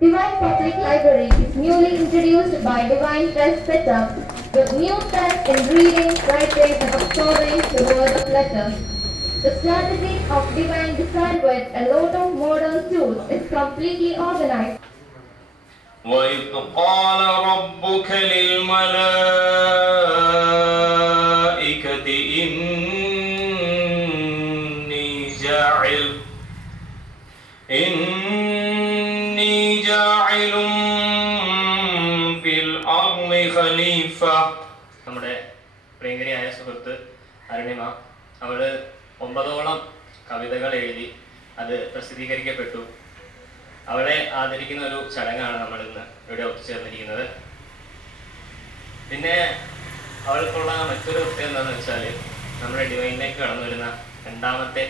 Divine Public Library is newly introduced by Divine Trust Setup with new trust in reading, writing and observing the word of letters. The strategy of Divine Design with a lot of modern tools is completely organized. وَإِذْ قَالَ رَبُّكَ لِلْمَلَائِكَةِ إِنِّي جَاعِلٌ فِي الْأَرْضِ خَلِيفَةً. നമ്മുടെ പ്രിയങ്കരിയായ സുഹൃത്ത് അരുണിമ അവൾ 9ഓളം കവിതകൾ എഴുതി അത് പ്രസിദ്ധീകരിക്കപ്പെട്ടു. അവളെ ആദരിക്കുന്ന ഒരു ചടങ്ങാണ് നമ്മൾ ഇന്ന് ഇവിടെ ഒത്തുചേർന്നിരിക്കുന്നത്. പിന്നെ അവൾക്കുള്ള മറ്റൊരു പ്രത്യേകത എന്താണെന്ന് വെച്ചാൽ നമ്മുടെ ഡിവൈനിലേക്ക് കടന്നു വരുന്ന രണ്ടാമത്തെ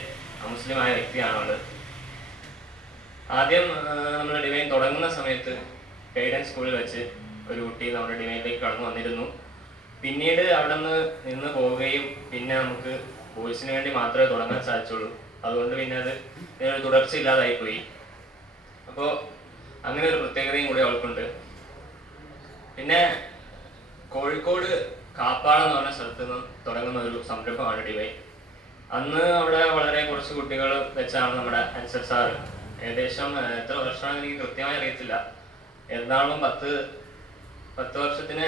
മുസ്ലിമായ വ്യക്തിയാണ് അവൾ. ആദ്യം നമ്മൾ ഡിവൈൻ തുടങ്ങുന്ന സമയത്ത് ഗൈഡൻസ് സ്കൂളിൽ വെച്ച് ഒരു കുട്ടി നമ്മുടെ ഡിവൈനിലേക്ക് കടന്നു വന്നിരുന്നു. പിന്നീട് അവിടെ നിന്ന് പോവുകയും പിന്നെ നമുക്ക് ബോയ്സിന് വേണ്ടി മാത്രമേ തുടങ്ങാൻ സാധിച്ചുള്ളൂ. അതുകൊണ്ട് പിന്നെ അത് ഒരു തുടർച്ചയില്ലാതായിപ്പോയി. അപ്പോൾ അങ്ങനെ ഒരു പ്രത്യേകതയും കൂടി അവൾക്കുണ്ട്. പിന്നെ കോഴിക്കോട് കാപ്പാട് എന്ന് പറഞ്ഞ സ്ഥലത്ത് നിന്ന് തുടങ്ങുന്ന ഒരു സംരംഭമാണ് ഡിവൈൻ. അന്ന് അവിടെ വളരെ കുറച്ച് കുട്ടികൾ വെച്ചാണ് നമ്മുടെ അൻസർ സാറ് ഏകദേശം എത്ര വർഷമാണെന്ന് എനിക്ക് കൃത്യമായി അറിയത്തില്ല, എന്താണെന്നും 10 വർഷത്തിന്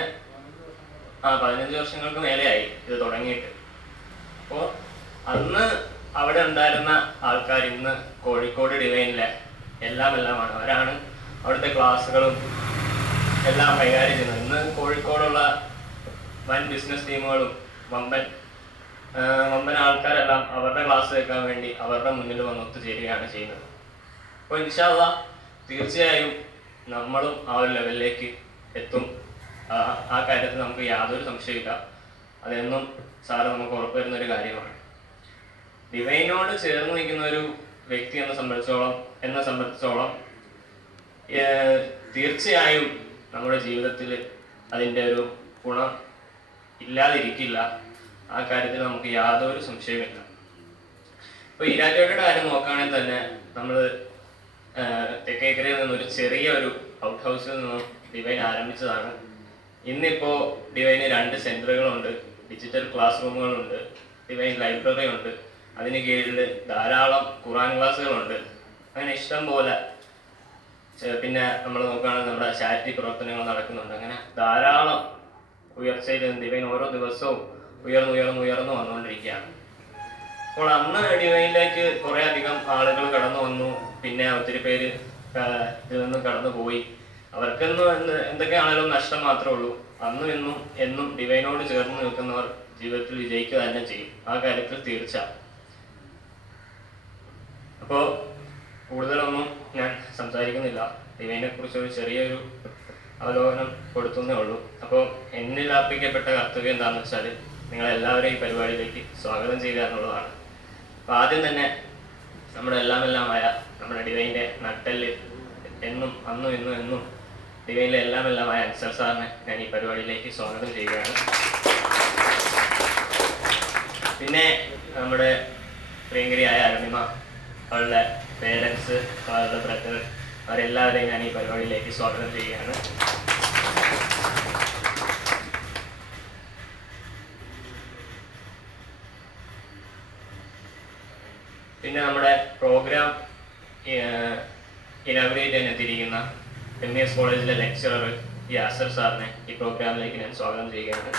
15 വർഷങ്ങൾക്ക് മേലെയായി ഇത് തുടങ്ങിയിട്ട്. അപ്പോൾ അന്ന് അവിടെ ഉണ്ടായിരുന്ന ആൾക്കാർ ഇന്ന് കോഴിക്കോട് ഡിവൈനിലെ എല്ലാമാണ്. അവരാണ് അവിടുത്തെ ക്ലാസ്സുകളും എല്ലാം കൈകാര്യം ചെയ്യുന്നത്. ഇന്ന് കോഴിക്കോടുള്ള വൻ ബിസിനസ് ടീമുകളും വമ്പൻ ആൾക്കാരെല്ലാം അവരുടെ ക്ലാസ് കേൾക്കാൻ വേണ്ടി അവരുടെ മുന്നിൽ വന്ന് ഒത്തുചേരുകയാണ് ചെയ്യുന്നത്. അപ്പോൾ ഇൻഷാ അല്ലാഹ് തീർച്ചയായും നമ്മളും ആ ഒരു ലെവലിലേക്ക് എത്തും. ആ കാര്യത്തിൽ നമുക്ക് യാതൊരു സംശയമില്ല. അതെന്നും സാറ് നമുക്ക് ഉറപ്പുവരുന്നൊരു കാര്യമാണ്. ഡിവൈനോട് ചേർന്ന് നിൽക്കുന്ന ഒരു വ്യക്തി എന്നെ സംബന്ധിച്ചോളം തീർച്ചയായും നമ്മുടെ ജീവിതത്തിൽ അതിൻ്റെ ഒരു ഗുണം ഇല്ലാതിരിക്കില്ല. ആ കാര്യത്തിൽ നമുക്ക് യാതൊരു സംശയമില്ല. ഇപ്പോൾ ഈരാറ്റോയുടെ കാര്യം നോക്കുകയാണെങ്കിൽ തന്നെ നമ്മൾ തെക്കേക്കരയിൽ നിന്നൊരു ചെറിയ ഒരു ഔട്ട് ഹൗസിൽ നിന്നും ഡിവൈൻ ആരംഭിച്ചതാണ്. ഇന്നിപ്പോൾ ഡിവൈന് 2 സെൻറ്ററുകളുണ്ട്, ഡിജിറ്റൽ ക്ലാസ് റൂമുകളുണ്ട്, ഡിവൈൻ ലൈബ്രറി ഉണ്ട്, അതിന് കീഴിൽ ധാരാളം ഖുർആൻ ക്ലാസ്സുകളുണ്ട്. അങ്ങനെ ഇഷ്ടം പോലെ. പിന്നെ നമ്മൾ നോക്കുകയാണെങ്കിൽ നമ്മുടെ ചാരിറ്റി പ്രവർത്തനങ്ങൾ നടക്കുന്നുണ്ട്. അങ്ങനെ ധാരാളം ഉയർച്ചയിൽ ഡിവൈൻ ഓരോ ദിവസവും ഉയർന്നു വന്നുകൊണ്ടിരിക്കുകയാണ്. അപ്പോൾ അന്ന് ഡിവൈനിലേക്ക് കുറേ അധികം ആളുകൾ കടന്നു വന്നു. പിന്നെ ഒത്തിരി പേര് ഇതിൽ നിന്ന് കടന്നു പോയി. അവർക്കെന്നും എന്തൊക്കെയാണെങ്കിലും നഷ്ടം മാത്രമേ ഉള്ളൂ. അന്നും എന്നും ഡിവൈനോട് ചേർന്ന് നിൽക്കുന്നവർ ജീവിതത്തിൽ വിജയിക്കുക തന്നെ ചെയ്യും. ആ കാര്യത്തിൽ തീർച്ച. അപ്പോൾ കൂടുതലൊന്നും ഞാൻ സംസാരിക്കുന്നില്ല. ഡിവൈനെ കുറിച്ച് ഒരു ചെറിയൊരു അവലോകനം കൊടുത്തുന്നേ ഉള്ളൂ. അപ്പോൾ എന്നിൽ അർപ്പിക്കപ്പെട്ട കർത്തവ്യം എന്താണെന്ന് വെച്ചാൽ നിങ്ങളെല്ലാവരെയും ഈ പരിപാടിയിലേക്ക് സ്വാഗതം ചെയ്യുക എന്നുള്ളതാണ്. അപ്പോൾ ആദ്യം തന്നെ നമ്മുടെ എല്ലാമായ നമ്മുടെ ഡിവൈൻ്റെ നട്ടെല്ല് എന്നും ഡിവൈനിലെ എല്ലാമായ അൻസർ സാറിനെ ഞാൻ ഈ പരിപാടിയിലേക്ക് സ്വാഗതം ചെയ്യുകയാണ്. പിന്നെ നമ്മുടെ പ്രിയങ്കരിയായ അരുണിമ, അവളുടെ പേരൻസ്, അവളുടെ ബ്രദർ, അവരെല്ലാവരെയും ഞാൻ ഈ പരിപാടിയിലേക്ക് സ്വാഗതം ചെയ്യുകയാണ്. പിന്നെ നമ്മുടെ പ്രോഗ്രാം ഇനാഗുറേറ്റ് ചെയ്യാൻ എത്തിയിരിക്കുന്ന MES കോളേജിലെ ലെക്ചറർ യാസർ സാറിനെ ഈ പ്രോഗ്രാമിലേക്ക് ഞാൻ സ്വാഗതം ചെയ്യുകയാണ്.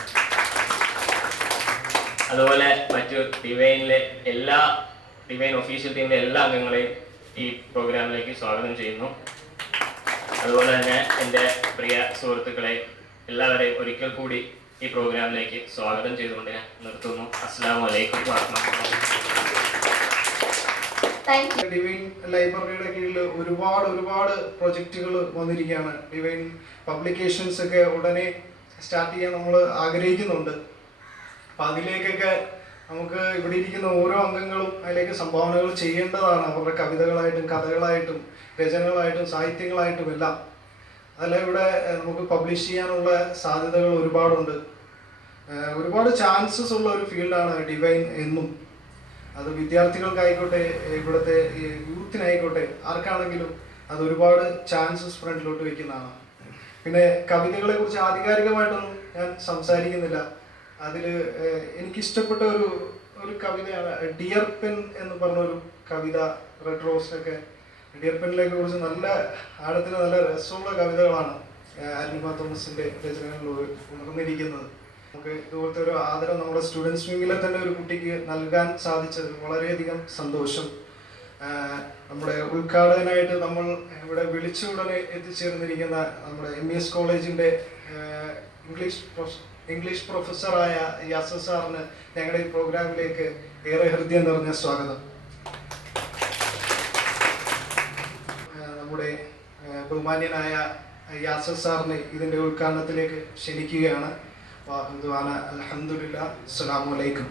അതുപോലെ മറ്റു ഡിവൈൻ ഒഫീഷ്യൽ ടീമിലെ എല്ലാ അംഗങ്ങളെയും ഈ പ്രോഗ്രാമിലേക്ക് സ്വാഗതം ചെയ്യുന്നു. അതുപോലെ തന്നെ എൻ്റെ പ്രിയ സുഹൃത്തുക്കളെ എല്ലാവരെയും ഒരിക്കൽ കൂടി ഈ പ്രോഗ്രാമിലേക്ക് സ്വാഗതം ചെയ്തുകൊണ്ട് ഞാൻ നിർത്തുന്നു. അസ്സലാമു അലൈക്കും വറഹ്മത്തുള്ളാഹി. ഡിവൈൻ ലൈബ്രറിയുടെ കീഴിൽ ഒരുപാട് പ്രൊജക്റ്റുകൾ വന്നിരിക്കുകയാണ്. ഡിവൈൻ പബ്ലിക്കേഷൻസ് ഒക്കെ ഉടനെ സ്റ്റാർട്ട് ചെയ്യാൻ നമ്മൾ ആഗ്രഹിക്കുന്നുണ്ട്. അപ്പം അതിലേക്കൊക്കെ നമുക്ക് ഇവിടെ ഇരിക്കുന്ന ഓരോ അംഗങ്ങളും അതിലേക്ക് സംഭാവനകൾ ചെയ്യേണ്ടതാണ്. അവരുടെ കവിതകളായിട്ടും കഥകളായിട്ടും രചനകളായിട്ടും സാഹിത്യങ്ങളായിട്ടും എല്ലാം. അതെല്ലാം ഇവിടെ നമുക്ക് പബ്ലിഷ് ചെയ്യാനുള്ള സാധ്യതകൾ ഒരുപാടുണ്ട്. ഒരുപാട് ചാൻസസ് ഉള്ള ഒരു ഫീൽഡാണ് ഡിവൈൻ എന്നും. അത് വിദ്യാർത്ഥികൾക്കായിക്കോട്ടെ, ഇവിടുത്തെ യൂത്തിനായിക്കോട്ടെ, ആർക്കാണെങ്കിലും അതൊരുപാട് ചാൻസസ് ഫ്രണ്ടിലോട്ട് വയ്ക്കുന്നതാണ്. പിന്നെ കവിതകളെ കുറിച്ച് ആധികാരികമായിട്ടൊന്നും ഞാൻ സംസാരിക്കുന്നില്ല. അതിൽ എനിക്കിഷ്ടപ്പെട്ട ഒരു കവിതയാണ് ഡിയർ പെൻ എന്ന് പറഞ്ഞൊരു കവിത. റെഡ് റോസിലൊക്കെ ഡിയർ പെന്നിലേക്ക് കുറിച്ച് നല്ല ആഴത്തിൽ നല്ല രസമുള്ള കവിതകളാണ് അരുണിമ തോമസിന്റെ രചനകളിൽ ഉണർന്നിരിക്കുന്നത്. നമുക്ക് ഇതുപോലത്തെ ഒരു ആദരം നമ്മുടെ സ്റ്റുഡൻസ് വിങ്ങിലെ തന്നെ ഒരു കുട്ടിക്ക് നൽകാൻ സാധിച്ചത് വളരെയധികം സന്തോഷം. നമ്മുടെ ഉദ്ഘാടകനായിട്ട് നമ്മൾ ഇവിടെ വിളിച്ചുടനെ എത്തിച്ചേർന്നിരിക്കുന്ന നമ്മുടെ MES കോളേജിന്റെ ഇംഗ്ലീഷ് പ്രൊഫസറായ യാസർ സാറിന് ഞങ്ങളുടെ ഈ പ്രോഗ്രാമിലേക്ക് ഏറെ ഹൃദയം നിറഞ്ഞ സ്വാഗതം. നമ്മുടെ ബഹുമാന്യനായ യാസർ സാറിനെ ഇതിന്റെ ഉദ്ഘാടനത്തിലേക്ക് ക്ഷണിക്കുകയാണ്. അൽഹംദുലില്ലാ, അസ്സലാമു അലൈക്കും.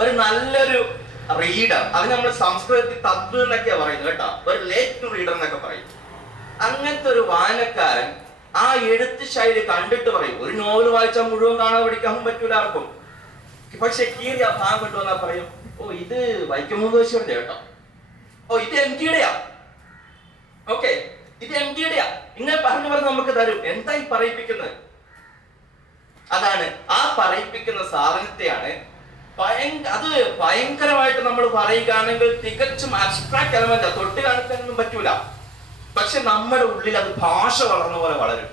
ഒരു നല്ലൊരു റീഡർ, അത് നമ്മൾ സംസ്കൃതത്തിൽ തത്വം എന്നൊക്കെയാ പറയുന്നത് കേട്ടോ. ഒരു ലേറ്റ് റീഡർ എന്നൊക്കെ പറയും. അങ്ങനത്തെ ഒരു വായനക്കാരൻ ആ എഴുത്ത് ശൈലി കണ്ടിട്ട് പറയും. ഒരു നോവൽ വായിച്ചാൽ മുഴുവൻ കാണാൻ പഠിക്കാൻ പറ്റൂല ആർക്കും. പക്ഷെ കീറി ആ ഭാഗം കൊണ്ടുവന്നാൽ പറയും, ഓ ഇത് വൈക്കം മുഹമ്മദ് കേട്ടോ, ഓ ഇത് MTയുടെയാ, ഓക്കെ ഇത് MTയുടെയാ, ഇങ്ങനെ പറഞ്ഞു പറഞ്ഞ് നമുക്ക് തരും. എന്താ ഈ പറയിപ്പിക്കുന്നത്? അതാണ് ആ പറയിപ്പിക്കുന്ന സാധനത്തെയാണ് അത് ഭയങ്കരമായിട്ട് നമ്മൾ പറയുകയാണെങ്കിൽ തികച്ചും അബ്സ്ട്രാക്ട് എലമെന്റ്, തൊട്ട് കാണിക്കാനൊന്നും പറ്റൂല. പക്ഷെ നമ്മുടെ ഉള്ളിൽ അത് ഭാഷ വളർന്ന പോലെ വളരും.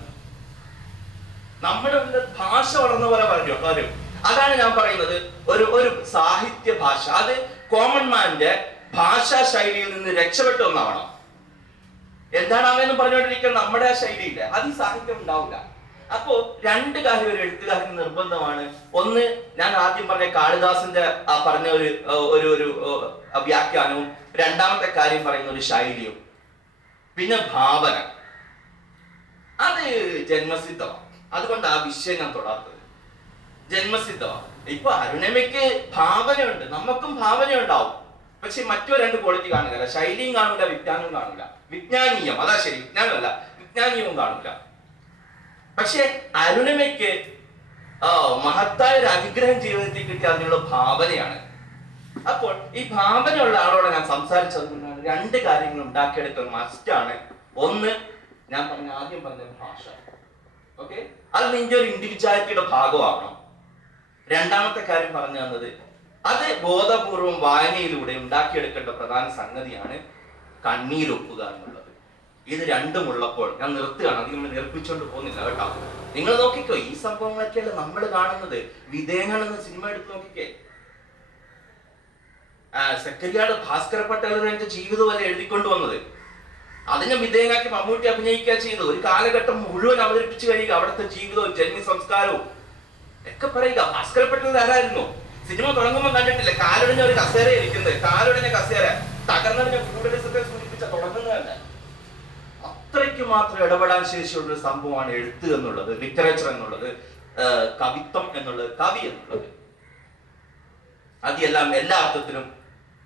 നമ്മുടെ ഉള്ളിൽ ഭാഷ വളർന്ന പോലെ വളരും. അതാണ് ഞാൻ പറയുന്നത്, ഒരു സാഹിത്യ ഭാഷ അത് കോമൺ മാന്റെ ഭാഷാ ശൈലിയിൽ നിന്ന് രക്ഷപ്പെട്ട ഒന്നാവണം. എന്താണ് അവനും പറഞ്ഞുകൊണ്ടിരിക്കുന്നത്? നമ്മുടെ ആ ശൈലിയില്ല, അത് ഈ സാഹിത്യം ഉണ്ടാവില്ല. അപ്പോ രണ്ട് കാര്യം ഒരു എഴുത്തുകാരന് നിർബന്ധമാണ്. ഒന്ന്, ഞാൻ ആദ്യം പറഞ്ഞ കാളിദാസന്റെ ആ പറഞ്ഞ ഒരു വ്യാഖ്യാനവും, രണ്ടാമത്തെ കാര്യം പറയുന്ന ഒരു ശൈലിയും, പിന്നെ ഭാവന. അത് ജന്മസിദ്ധമാണ്. അതുകൊണ്ട് ആ വിഷയം ഞാൻ തൊടാത്തത് ജന്മസിദ്ധമാണ്. ഇപ്പൊ അരുണിമയ്ക്ക് ഭാവനയുണ്ട്, നമുക്കും ഭാവനയുണ്ടാവും. പക്ഷെ മറ്റു രണ്ട് ക്വാളിറ്റി കാണുന്നില്ല. ശൈലിയും കാണൂല, വിജ്ഞാനവും കാണൂല. വിജ്ഞാനീയം, അതാ ശരി, വിജ്ഞാനമല്ല, വിജ്ഞാനീയവും കാണൂല. പക്ഷെ അരുണിമയ്ക്ക് മഹത്തായ ഒരു അനുഗ്രഹം ജീവിതത്തിൽ കിട്ടിയ അതിനുള്ള ഭാവനയാണ്. അപ്പോൾ ഈ ഭാവനയുള്ള ആളോട് ഞാൻ സംസാരിച്ചത് കൊണ്ടാണ് രണ്ട് കാര്യങ്ങൾ ഉണ്ടാക്കിയെടുക്കാൻ മസ്റ്റാണ്. ഒന്ന്, ഞാൻ ആദ്യം പറഞ്ഞ ഭാഷ, ഓക്കെ, അത് നിന്റെ ഒരു ഇൻഡിവിജ്വാലിറ്റിയുടെ ഭാഗമാകണം. രണ്ടാമത്തെ കാര്യം പറഞ്ഞു തന്നത്, അത് ബോധപൂർവം വായനയിലൂടെ ഉണ്ടാക്കിയെടുക്കേണ്ട പ്രധാന സംഗതിയാണ് കണ്ണീരൊപ്പുക എന്നുള്ളത്. ഇത് രണ്ടും ഉള്ളപ്പോൾ ഞാൻ നിർത്തുകയാണ്. അത് നമ്മൾ നിർപ്പിച്ചുകൊണ്ട് പോകുന്നില്ല കേട്ടോ. നിങ്ങൾ നോക്കിക്കോ, ഈ സംഭവങ്ങളൊക്കെയല്ലേ നമ്മൾ കാണുന്നത്. വിധേയങ്ങൾ എന്ന സിനിമ എടുത്ത് നോക്കിക്കേ. സെക്രട്ടറിയാട് ഭാസ്കര പട്ടേലന്റെ ജീവിതമല്ലേ എഴുതിക്കൊണ്ട് വന്നത്. അതിനെ വിധേയനാക്കി മമ്മൂട്ടി അഭിനയിക്കുക ചെയ്തു. ഒരു കാലഘട്ടം മുഴുവൻ അവതരിപ്പിച്ചു കഴിയുക, അവിടുത്തെ ജീവിതവും ജന്മി സംസ്കാരവും ഒക്കെ പറയുക. ഭാസ്കര പട്ടേൽ ആരായിരുന്നു? സിനിമ തുടങ്ങുമ്പോൾ കണ്ടിട്ടില്ല, കാലൊടിഞ്ഞ ഒരു കസേര ഇരിക്കുന്നത്, കാലൊടിഞ്ഞ കസേര, തകർന്നടിഞ്ഞ ഫ്യൂഡലിസത്തെ സൂചിപ്പിച്ച തുടങ്ങുന്നതല്ല. അത്രയ്ക്ക് മാത്രം ഇടപെടാൻ ശേഷിയുള്ള ഒരു സംഭവമാണ് എഴുത്ത് എന്നുള്ളത്, ലിറ്ററേച്ചർ എന്നുള്ളത്, കവിത്വം എന്നുള്ളത്, കവി എന്നുള്ളത്. അതെല്ലാം എല്ലാ അർത്ഥത്തിലും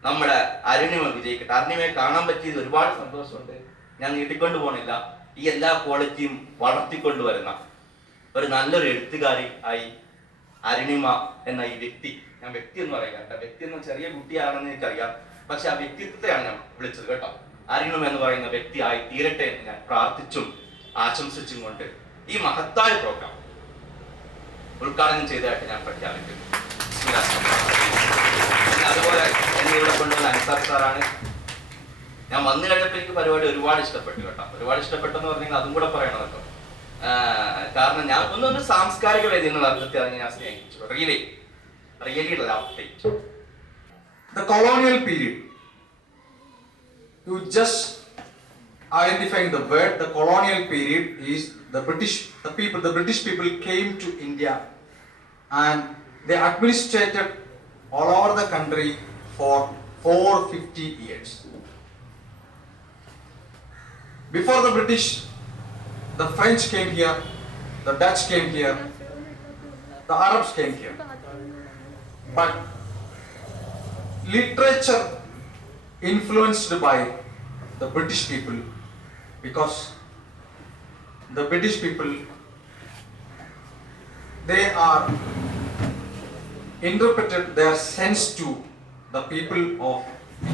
നമ്മുടെ അരുണിമ വിജയിക്കട്ടെ. അരുണിമയെ കാണാൻ പറ്റിയത് ഒരുപാട് സന്തോഷമുണ്ട്. ഞാൻ നീട്ടിക്കൊണ്ടു പോണില്ല. ഈ എല്ലാ ക്വാളിറ്റിയും വളർത്തിക്കൊണ്ടുവരുന്ന ഒരു നല്ലൊരു എഴുത്തുകാരി ആയി അരുണിമ എന്ന ഈ വ്യക്തി, ഞാൻ വ്യക്തി എന്ന് പറയാം കേട്ടോ, വ്യക്തി എന്ന ചെറിയ കുട്ടിയാണെന്ന് എനിക്കറിയാം, പക്ഷെ ആ വ്യക്തിത്വത്തെയാണ് ഞാൻ വിളിച്ചത് കേട്ടോ. അരുണിമ എന്ന് പറയുന്ന വ്യക്തിയായി തീരട്ടെ എന്ന് ഞാൻ പ്രാർത്ഥിച്ചും ആശംസിച്ചും കൊണ്ട് ഈ മഹത്തായ പ്രോഗ്രാം ഉദ്ഘാടനം ചെയ്തതായിട്ട് ഞാൻ പ്രഖ്യാപിക്കുന്നു. അതുപോലെ എന്നെ ഇവിടെ കൊണ്ടുവന്ന അൻസാർ സാറാണ്. ഞാൻ വന്നു കഴിഞ്ഞപ്പോൾ എനിക്ക് പരിപാടി ഒരുപാട് ഇഷ്ടപ്പെട്ടു കേട്ടോ. ഒരുപാട് ഇഷ്ടപ്പെട്ടെന്ന് പറഞ്ഞെങ്കിൽ അതും കൂടെ പറയണം കേട്ടോ. കാരണം ഞാൻ ഒന്നൊരു സാംസ്കാരിക വേദി എന്നുള്ള അർത്ഥത്തിൽ അതിനെ ഞാൻ സ്നേഹിച്ചു. Really love it. The colonial period. You just identifying the word. The colonial period is the British people came to India and they administrated all over the country for 450 years. Before the British, the French came here, the Dutch came here, the Arabs came here. But literature influenced by the British people, because the British people, they are interpreted their sense to the people of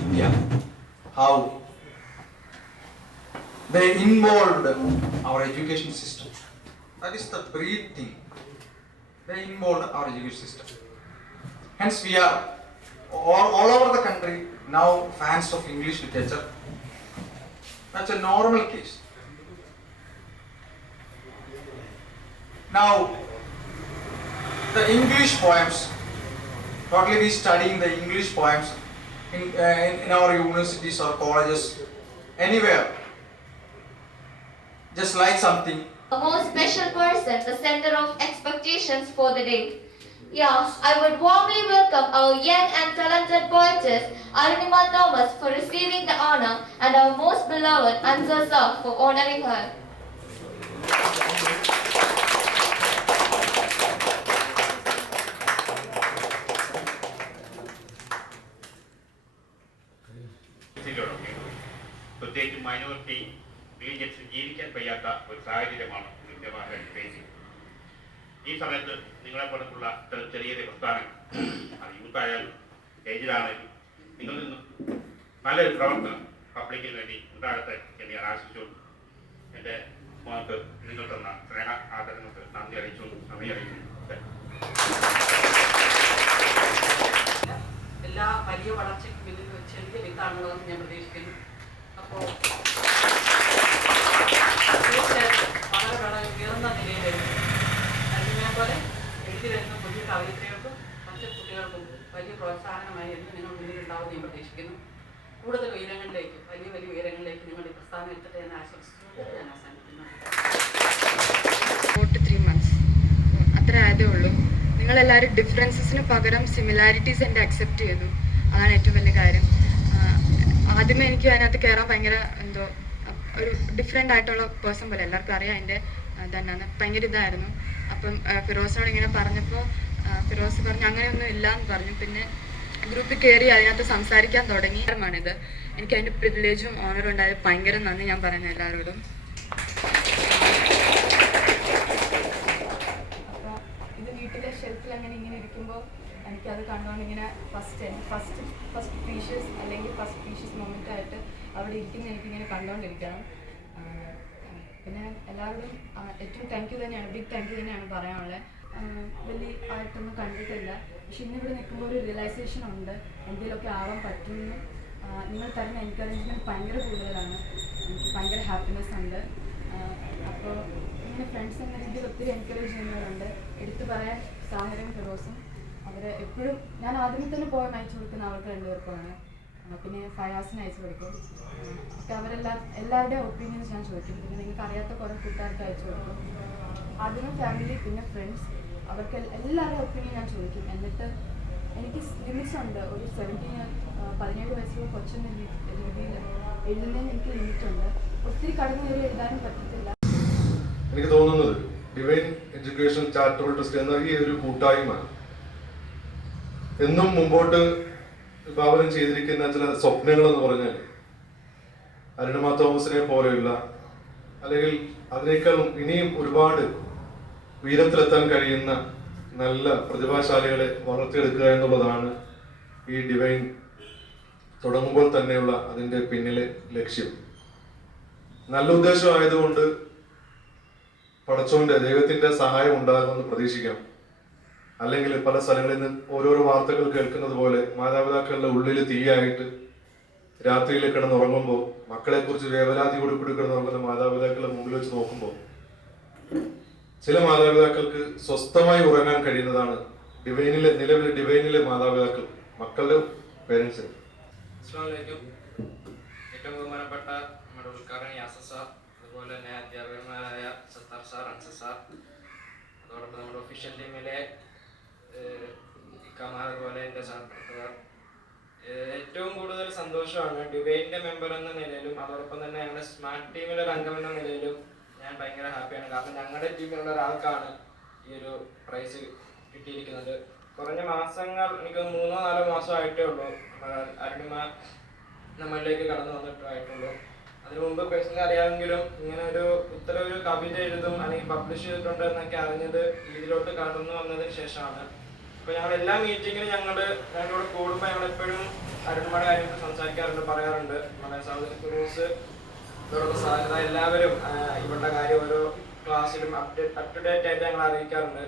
India, how They involved our education system. That is the brief thing. They involved our education system. Hence we are all over the country now fans of English literature. That's a normal case. Now, the English poems, totally we studying the English poems in our universities or colleges, anywhere. Just like something. A more special person, the center of expectations for the day. Yeah, I would warmly welcome our young and talented poetess Arunima Thomas for receiving the honor and our most beloved Ansar Sir for honoring her. പ്രത്യേകിച്ച് minority religions ജീവിക്കാൻ വയ്യാത്ത ഒരു സാഹചര്യമാണ് കൃത്യമായ facing. ഈ സമയത്ത് നിങ്ങളെ പോലുള്ള ചെറിയ ചെറിയ പ്രസ്ഥാനങ്ങൾ, അത് യൂത്തായാലും ഏജിലാണെങ്കിലും നിങ്ങളിൽ നിന്നും നല്ലൊരു പ്രവർത്തനം പബ്ലിക്കിന് വേണ്ടി ഉണ്ടാകട്ടെ എന്ന് ഞാൻ ആശിച്ചുകൊണ്ട് എൻ്റെ മോൾക്ക് നിങ്ങൾ തന്ന സ്നേഹ ആദരങ്ങൾക്ക് നന്ദി അറിയിച്ചുകൊണ്ട് നന്ദി അറിയിക്കുന്നു. എല്ലാ വലിയ വളർച്ചയ്ക്ക് പിന്നിൽ ഒരു ചെറിയ വിത്താണല്ലോ എന്ന് ഞാൻ പ്രതീക്ഷിക്കുന്നു. അപ്പോൾ തീർച്ചയായിട്ടും വളരെ ഉയർന്ന നിലയിൽ അതിനെ പോലെ എഴുതി വരുന്ന പുതിയ കവയിത്രികൾക്കും മറ്റു കുട്ടികൾക്കും വലിയ പ്രോത്സാഹനമായി എന്ന് നിങ്ങൾ മുന്നിലുണ്ടാവുമെന്ന് ഞാൻ പ്രതീക്ഷിക്കുന്നു. കൂടുതൽ ഉയരങ്ങളിലേക്ക് വലിയ വലിയ ഉയരങ്ങളിലേക്ക് നിങ്ങൾ ഈ പ്രസ്ഥാനം എത്തട്ടെ എന്ന് ആശംസിച്ചുകൊണ്ട് ഞാൻ അവസാനിക്കുന്നു. 4 to 3 months അത്ര ആയതേ ഉള്ളൂ. നിങ്ങളെല്ലാവരും ഡിഫറൻസസിന് പകരം സിമിലാരിറ്റീസ് എൻ്റെ അക്സെപ്റ്റ് ചെയ്തു. അതാണ് ഏറ്റവും വലിയ കാര്യം. ആദ്യമേ എനിക്ക് അതിനകത്ത് കയറാൻ ഭയങ്കര എന്തോ ഒരു ഡിഫറെൻ്റ് ആയിട്ടുള്ള പേഴ്സൺ പോലെ, എല്ലാവർക്കും അറിയാം എൻ്റെ തന്നെയാണ്, ഭയങ്കര ഇതായിരുന്നു. അപ്പം ഫിറോസിനോട് ഇങ്ങനെ പറഞ്ഞപ്പോൾ ഫിറോസ് പറഞ്ഞു അങ്ങനെയൊന്നും ഇല്ല എന്ന് പറഞ്ഞു. പിന്നെ ഗ്രൂപ്പിൽ കയറി അതിനകത്ത് സംസാരിക്കാൻ തുടങ്ങി. ാണിത് എനിക്ക് അതിൻ്റെ പ്രിവിലേജും ഓണറും ഉണ്ടായത്. ഭയങ്കര നന്ദി ഞാൻ പറയുന്നത് എല്ലാവരോടും. അപ്പോൾ ഇത് വീട്ടിലെ ഷെൽഫിൽ അങ്ങനെ ഇങ്ങനെ ഇരിക്കുമ്പോൾ എനിക്കത് കണ്ടുകൊണ്ട് ഇങ്ങനെ ഫസ്റ്റ് പ്രീഷ്യസ് അല്ലെങ്കിൽ ഫസ്റ്റ് പ്രീഷ്യസ് മൊമെൻ്റ് ആയിട്ട് അവിടെ ഇരിക്കുന്ന എനിക്കിങ്ങനെ കണ്ടുകൊണ്ടിരിക്കണം. പിന്നെ എല്ലാവരോടും ഏറ്റവും താങ്ക് യു തന്നെയാണ്, ബിഗ് താങ്ക് യു തന്നെയാണ് പറയാനുള്ളത്. വലിയ ആയിട്ടൊന്നും കണ്ടിട്ടില്ല, പക്ഷെ ഇന്നിവിടെ നിൽക്കുമ്പോൾ ഒരു റിയലൈസേഷൻ ഉണ്ട് എന്തെങ്കിലുമൊക്കെ ആവാൻ പറ്റുമെന്ന്. നിങ്ങൾ തരുന്ന എൻകറേജ്മെൻറ്റ് ഭയങ്കര കൂടുതലാണ്, എനിക്ക് ഭയങ്കര ഹാപ്പിനെസ് ഉണ്ട്. അപ്പോൾ ഇങ്ങനെ ഫ്രണ്ട്സ് എന്ന രീതിയിൽ ഒത്തിരി എൻകറേജ് ചെയ്യുന്നവരുണ്ട്. എടുത്തു പറയാൻ സാഹചര്യം ഫിറോസും അവർ എപ്പോഴും ഞാൻ ആദ്യമേ തന്നെ പോകാൻ അയച്ചു കൊടുക്കുന്ന അവർക്ക് രണ്ടുപേർക്കുമാണ്. പിന്നെ ഫയാസിന് അയച്ചു കൊടുക്കും. ഒക്കെ എല്ലാവരുടെയും ഒപ്പീനിയൻസ് ഞാൻ ചോദിക്കും. പിന്നെ നിങ്ങൾക്ക് അറിയാത്ത കുറേ കൂട്ടുകാർക്ക് അയച്ചു കൊടുക്കും. ആദ്യമേ ഫാമിലി, പിന്നെ ഫ്രണ്ട്സ്, അവർക്ക് എല്ലാവരുടെയും ഒപ്പീനിയൻ ഞാൻ ചോദിക്കും. എന്നിട്ട് എനിക്ക് ലിമിറ്റ്സ് ഉണ്ട്. ഒരു 17 വയസ്സുള്ള കൊച്ചെന്ന രീതിയിൽ എഴുതുന്നതിന് എനിക്ക് ലിമിറ്റുണ്ട്. ഒത്തിരി കടന്നു കയറി എഴുതാനും പറ്റത്തില്ല. എനിക്ക് തോന്നുന്നത് ഡിവൈൻ എഡ്യൂക്കേഷൻ ചാരിറ്റബിൾ ട്രസ്റ്റ് എന്ന ഈ ഒരു കൂട്ടായ്മ എന്നും മുമ്പോട്ട് വിഭാവനം ചെയ്തിരിക്കുന്ന ചില സ്വപ്നങ്ങൾ എന്ന് പറഞ്ഞാൽ അരുണിമ തോമസിനെ പോലെയുള്ള, അല്ലെങ്കിൽ അതിനേക്കാളും ഇനിയും ഒരുപാട് ഉയരത്തിലെത്താൻ കഴിയുന്ന നല്ല പ്രതിഭാശാലികളെ വളർത്തിയെടുക്കുക എന്നുള്ളതാണ് ഈ ഡിവൈൻ തുടങ്ങുമ്പോൾ തന്നെയുള്ള അതിൻ്റെ പിന്നിലെ ലക്ഷ്യം. നല്ല ഉദ്ദേശമായതുകൊണ്ട് പടച്ചോന്റെ ദൈവത്തിന്റെ സഹായം ഉണ്ടാകുമെന്ന് പ്രതീക്ഷിക്കാം. അല്ലെങ്കിൽ പല സ്ഥലങ്ങളിൽ നിന്ന് ഓരോരോ വാർത്തകൾ കേൾക്കുന്നത് പോലെ മാതാപിതാക്കളുടെ ഉള്ളിൽ തീയായിട്ട് രാത്രിയിൽ കിടന്നുറങ്ങുമ്പോൾ മക്കളെ കുറിച്ച് വേവലാതിയോട് കൂടി കിടന്നുറങ്ങുന്ന മാതാപിതാക്കളുടെ മുമ്പിൽ വെച്ച് നോക്കുമ്പോൾ ചില മാതാപിതാക്കൾക്ക് സ്വസ്ഥമായി ഉറങ്ങാൻ കഴിയുന്നതാണ് നിലവിലെ ഡിവൈനിലെ മാതാപിതാക്കൾ, മക്കളുടെ പേരൻസ്. ഏറ്റവും ബഹുമാനപ്പെട്ട നമ്മുടെ ഉദ്ഘാടന യാസർ സാർ, അതുപോലെ തന്നെ അധ്യാപകന്മാരായ സത്താർ സാർ, അൻസർ സാർ, അതോടൊപ്പം നമ്മുടെ ഒഫീഷ്യൽ ടീമിലെ ഇക്കാമാർ, അതുപോലെ എൻ്റെ സാർ, ഏറ്റവും കൂടുതൽ സന്തോഷമാണ് ഡിവൈൻ്റെ മെമ്പർ എന്ന നിലയിലും അതോടൊപ്പം തന്നെ ഞങ്ങളുടെ സ്മാർട്ട് ടീമിലെ ഒരു അംഗം എന്ന നിലയിലും ഞാൻ ഭയങ്കര ഹാപ്പിയാണ്. കാരണം ഞങ്ങളുടെ ടീമിലുള്ള ഒരാൾക്കാണ് ഈ ഒരു പ്രൈസ് കിട്ടിയിരിക്കുന്നത്. കുറഞ്ഞ മാസങ്ങൾ, എനിക്ക് 3-4 മാസമായിട്ടേ ഉള്ളൂ അരുണിമ നമ്മളിലേക്ക് കടന്നു വന്നിട്ടായിട്ടുള്ളൂ. അതിനു മുമ്പ് പേഴ്സണലി അറിയാമെങ്കിലും ഇങ്ങനെ ഇത്തരം ഒരു കവിത എഴുതും അല്ലെങ്കിൽ പബ്ലിഷ് ചെയ്തിട്ടുണ്ട് എന്നൊക്കെ അറിഞ്ഞത് ഇതിലോട്ട് കടന്നു വന്നതിന് ശേഷമാണ്. അപ്പോൾ ഞങ്ങൾ എല്ലാ മീറ്റിങ്ങിലും ഞങ്ങളോട് കൂടുമ്പോൾ ഞങ്ങളെപ്പോഴും അരുണിമയുടെ കാര്യങ്ങൾ സംസാരിക്കാറുണ്ട്, പറയാറുണ്ട്. നമ്മുടെ സഹോദരൻ ഫിറോസ് അതോടൊപ്പം സാധ്യത എല്ലാവരും ഇവരുടെ കാര്യം ഓരോ ക്ലാസ്സിലും അപ് ടു ഡേറ്റ് ആയിട്ട് ഞങ്ങൾ അറിയിക്കാറുണ്ട്.